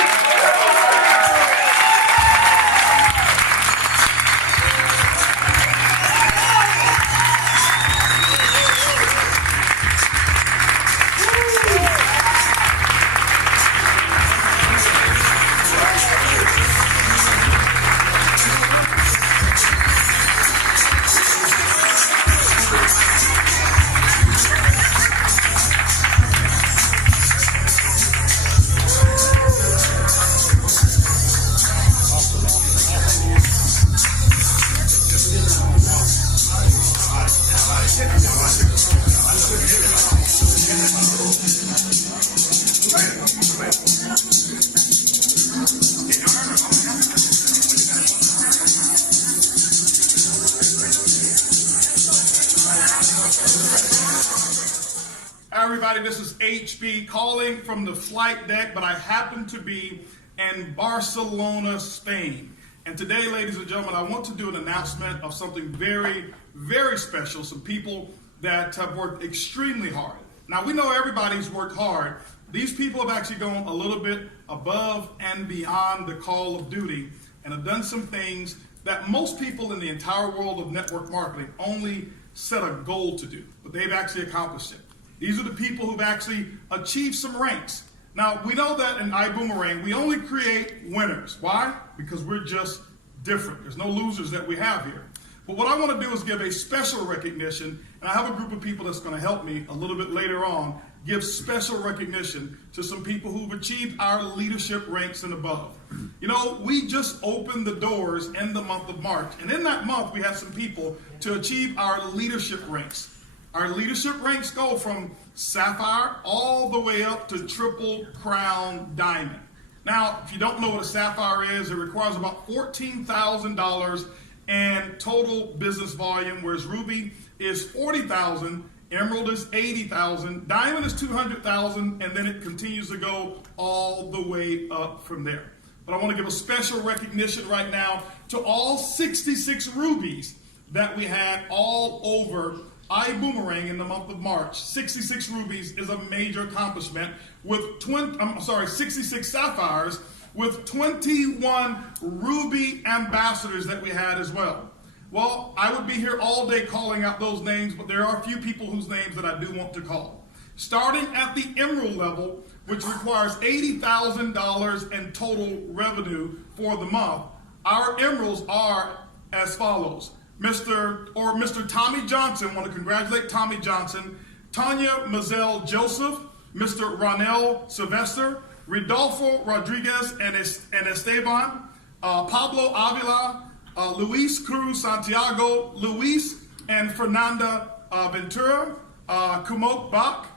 Hi everybody, this is HB calling from the flight deck, but I happen to be in Barcelona, Spain. And today, ladies and gentlemen, I want to do an announcement of something very, very special. Some people that have worked extremely hard. Now, we know everybody's worked hard. These people have actually gone a little bit above and beyond the call of duty and have done some things that most people in the entire world of network marketing only set a goal to do, but they've actually accomplished it. These are the people who've actually achieved some ranks. Now, we know that in iBoomerang, we only create winners. Why? Because we're just different. There's no losers that we have here. But what I want to do is give a special recognition, and I have a group of people that's going to help me a little bit later on give special recognition to some people who've achieved our leadership ranks and above. You know, we just opened the doors in the month of March, and in that month, we had some people to achieve our leadership ranks. Our leadership ranks go from sapphire all the way up to triple crown diamond. Now, if you don't know what a sapphire is, it requires about $14,000 in total business volume, whereas ruby is $40,000, emerald is $80,000, diamond is $200,000, and then it continues to go all the way up from there. But I want to give a special recognition right now to all 66 rubies that we had all over iBoomerang in the month of March. 66 rubies is a major accomplishment with 66 sapphires with 21 ruby ambassadors that we had as well. Well, I would be here all day calling out those names, but there are a few people whose names that I do want to call. Starting at the emerald level, which requires $80,000 in total revenue for the month, our emeralds are as follows. Mr. Tommy Johnson, I want to congratulate Tommy Johnson, Tanya Mazel Joseph, Mr. Ronel Sylvester, Rodolfo Rodriguez and Esteban, Pablo Avila, Luis Cruz Santiago, Luis and Fernanda Ventura, Kumok Bach,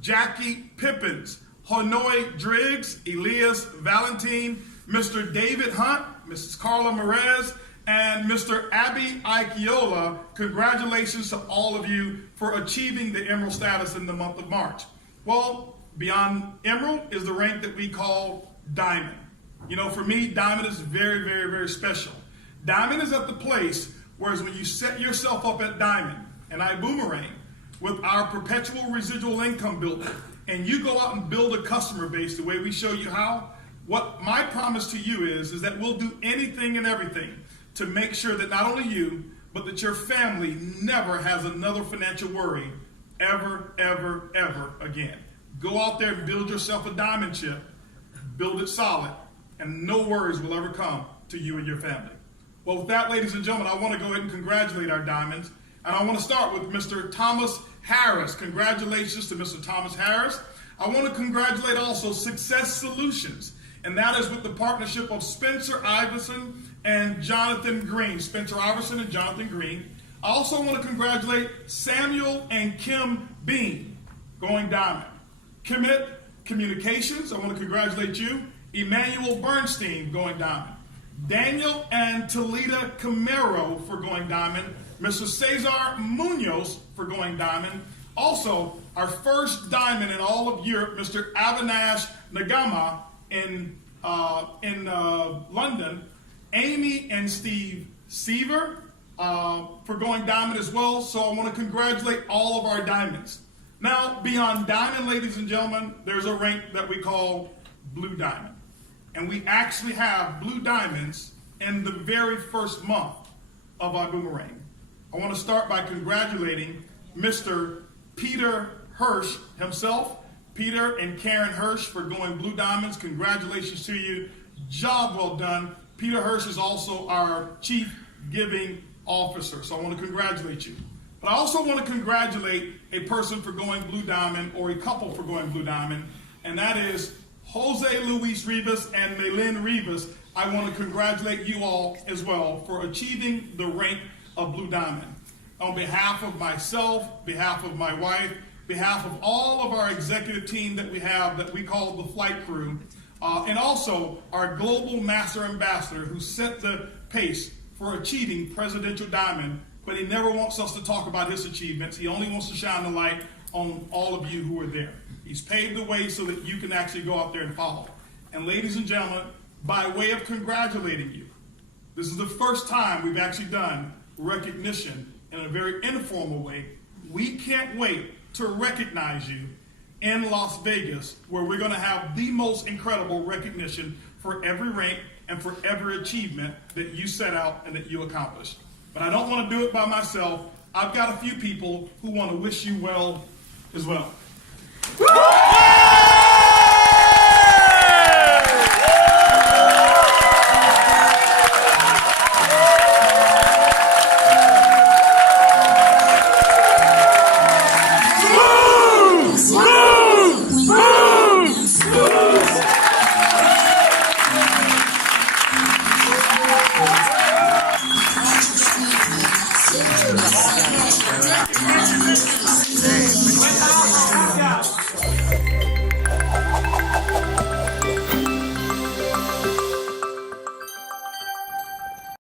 Jackie Pippins, Hanoi Driggs, Elias Valentine, Mr. David Hunt, Mrs. Carla Merez, and Mr. Abby Aikiola. Congratulations to all of you for achieving the emerald status in the month of March. Well, beyond emerald is the rank that we call diamond. You know, for me, diamond is very, very, very special. Diamond is at the place, whereas when you set yourself up at diamond, and iBoomerang, with our perpetual residual income builder, and you go out and build a customer base the way we show you how, what my promise to you is that we'll do anything and everything to make sure that not only you, but that your family never has another financial worry ever, ever, ever again. Go out there and build yourself a diamond chip, build it solid, and no worries will ever come to you and your family. Well, with that, ladies and gentlemen, I want to go ahead and congratulate our diamonds. And I want to start with Mr. Thomas Harris. Congratulations to Mr. Thomas Harris. I want to congratulate also Success Solutions, and that is with the partnership of Spencer Iverson and Jonathan Green. Spencer Iverson and Jonathan Green. I also want to congratulate Samuel and Kim Bean, going diamond. Commit Communications, I want to congratulate you. Emmanuel Bernstein, going diamond. Daniel and Talita Camaro for going diamond. Mr. Cesar Munoz for going diamond. Also, our first diamond in all of Europe, Mr. Avinash Nagama in London. Amy and Steve Seaver for going diamond as well. So I want to congratulate all of our diamonds. Now, beyond diamond, ladies and gentlemen, there's a rank that we call blue diamond. And we actually have blue diamonds in the very first month of iBüümerang. I want to start by congratulating Mr. Peter Hirsch himself. Peter and Karen Hirsch for going blue diamonds. Congratulations to you. Job well done. Peter Hirsch is also our Chief Giving Officer, so I want to congratulate you. But I also want to congratulate a person for going blue diamond, or a couple for going blue diamond, and that is Jose Luis Rivas and Melin Rivas. I want to congratulate you all as well for achieving the rank of blue diamond. On behalf of myself, behalf of my wife, behalf of all of our executive team that we have that we call the flight crew, and also our global master ambassador who set the pace for achieving Presidential Diamond, but he never wants us to talk about his achievements. He only wants to shine the light on all of you who are there. He's paved the way so that you can actually go out there and follow. And ladies and gentlemen, by way of congratulating you, this is the first time we've actually done recognition in a very informal way. We can't wait to recognize you in Las Vegas, where we're going to have the most incredible recognition for every rank and for every achievement that you set out and that you accomplished. But I don't want to do it by myself. I've got a few people who want to wish you well as well.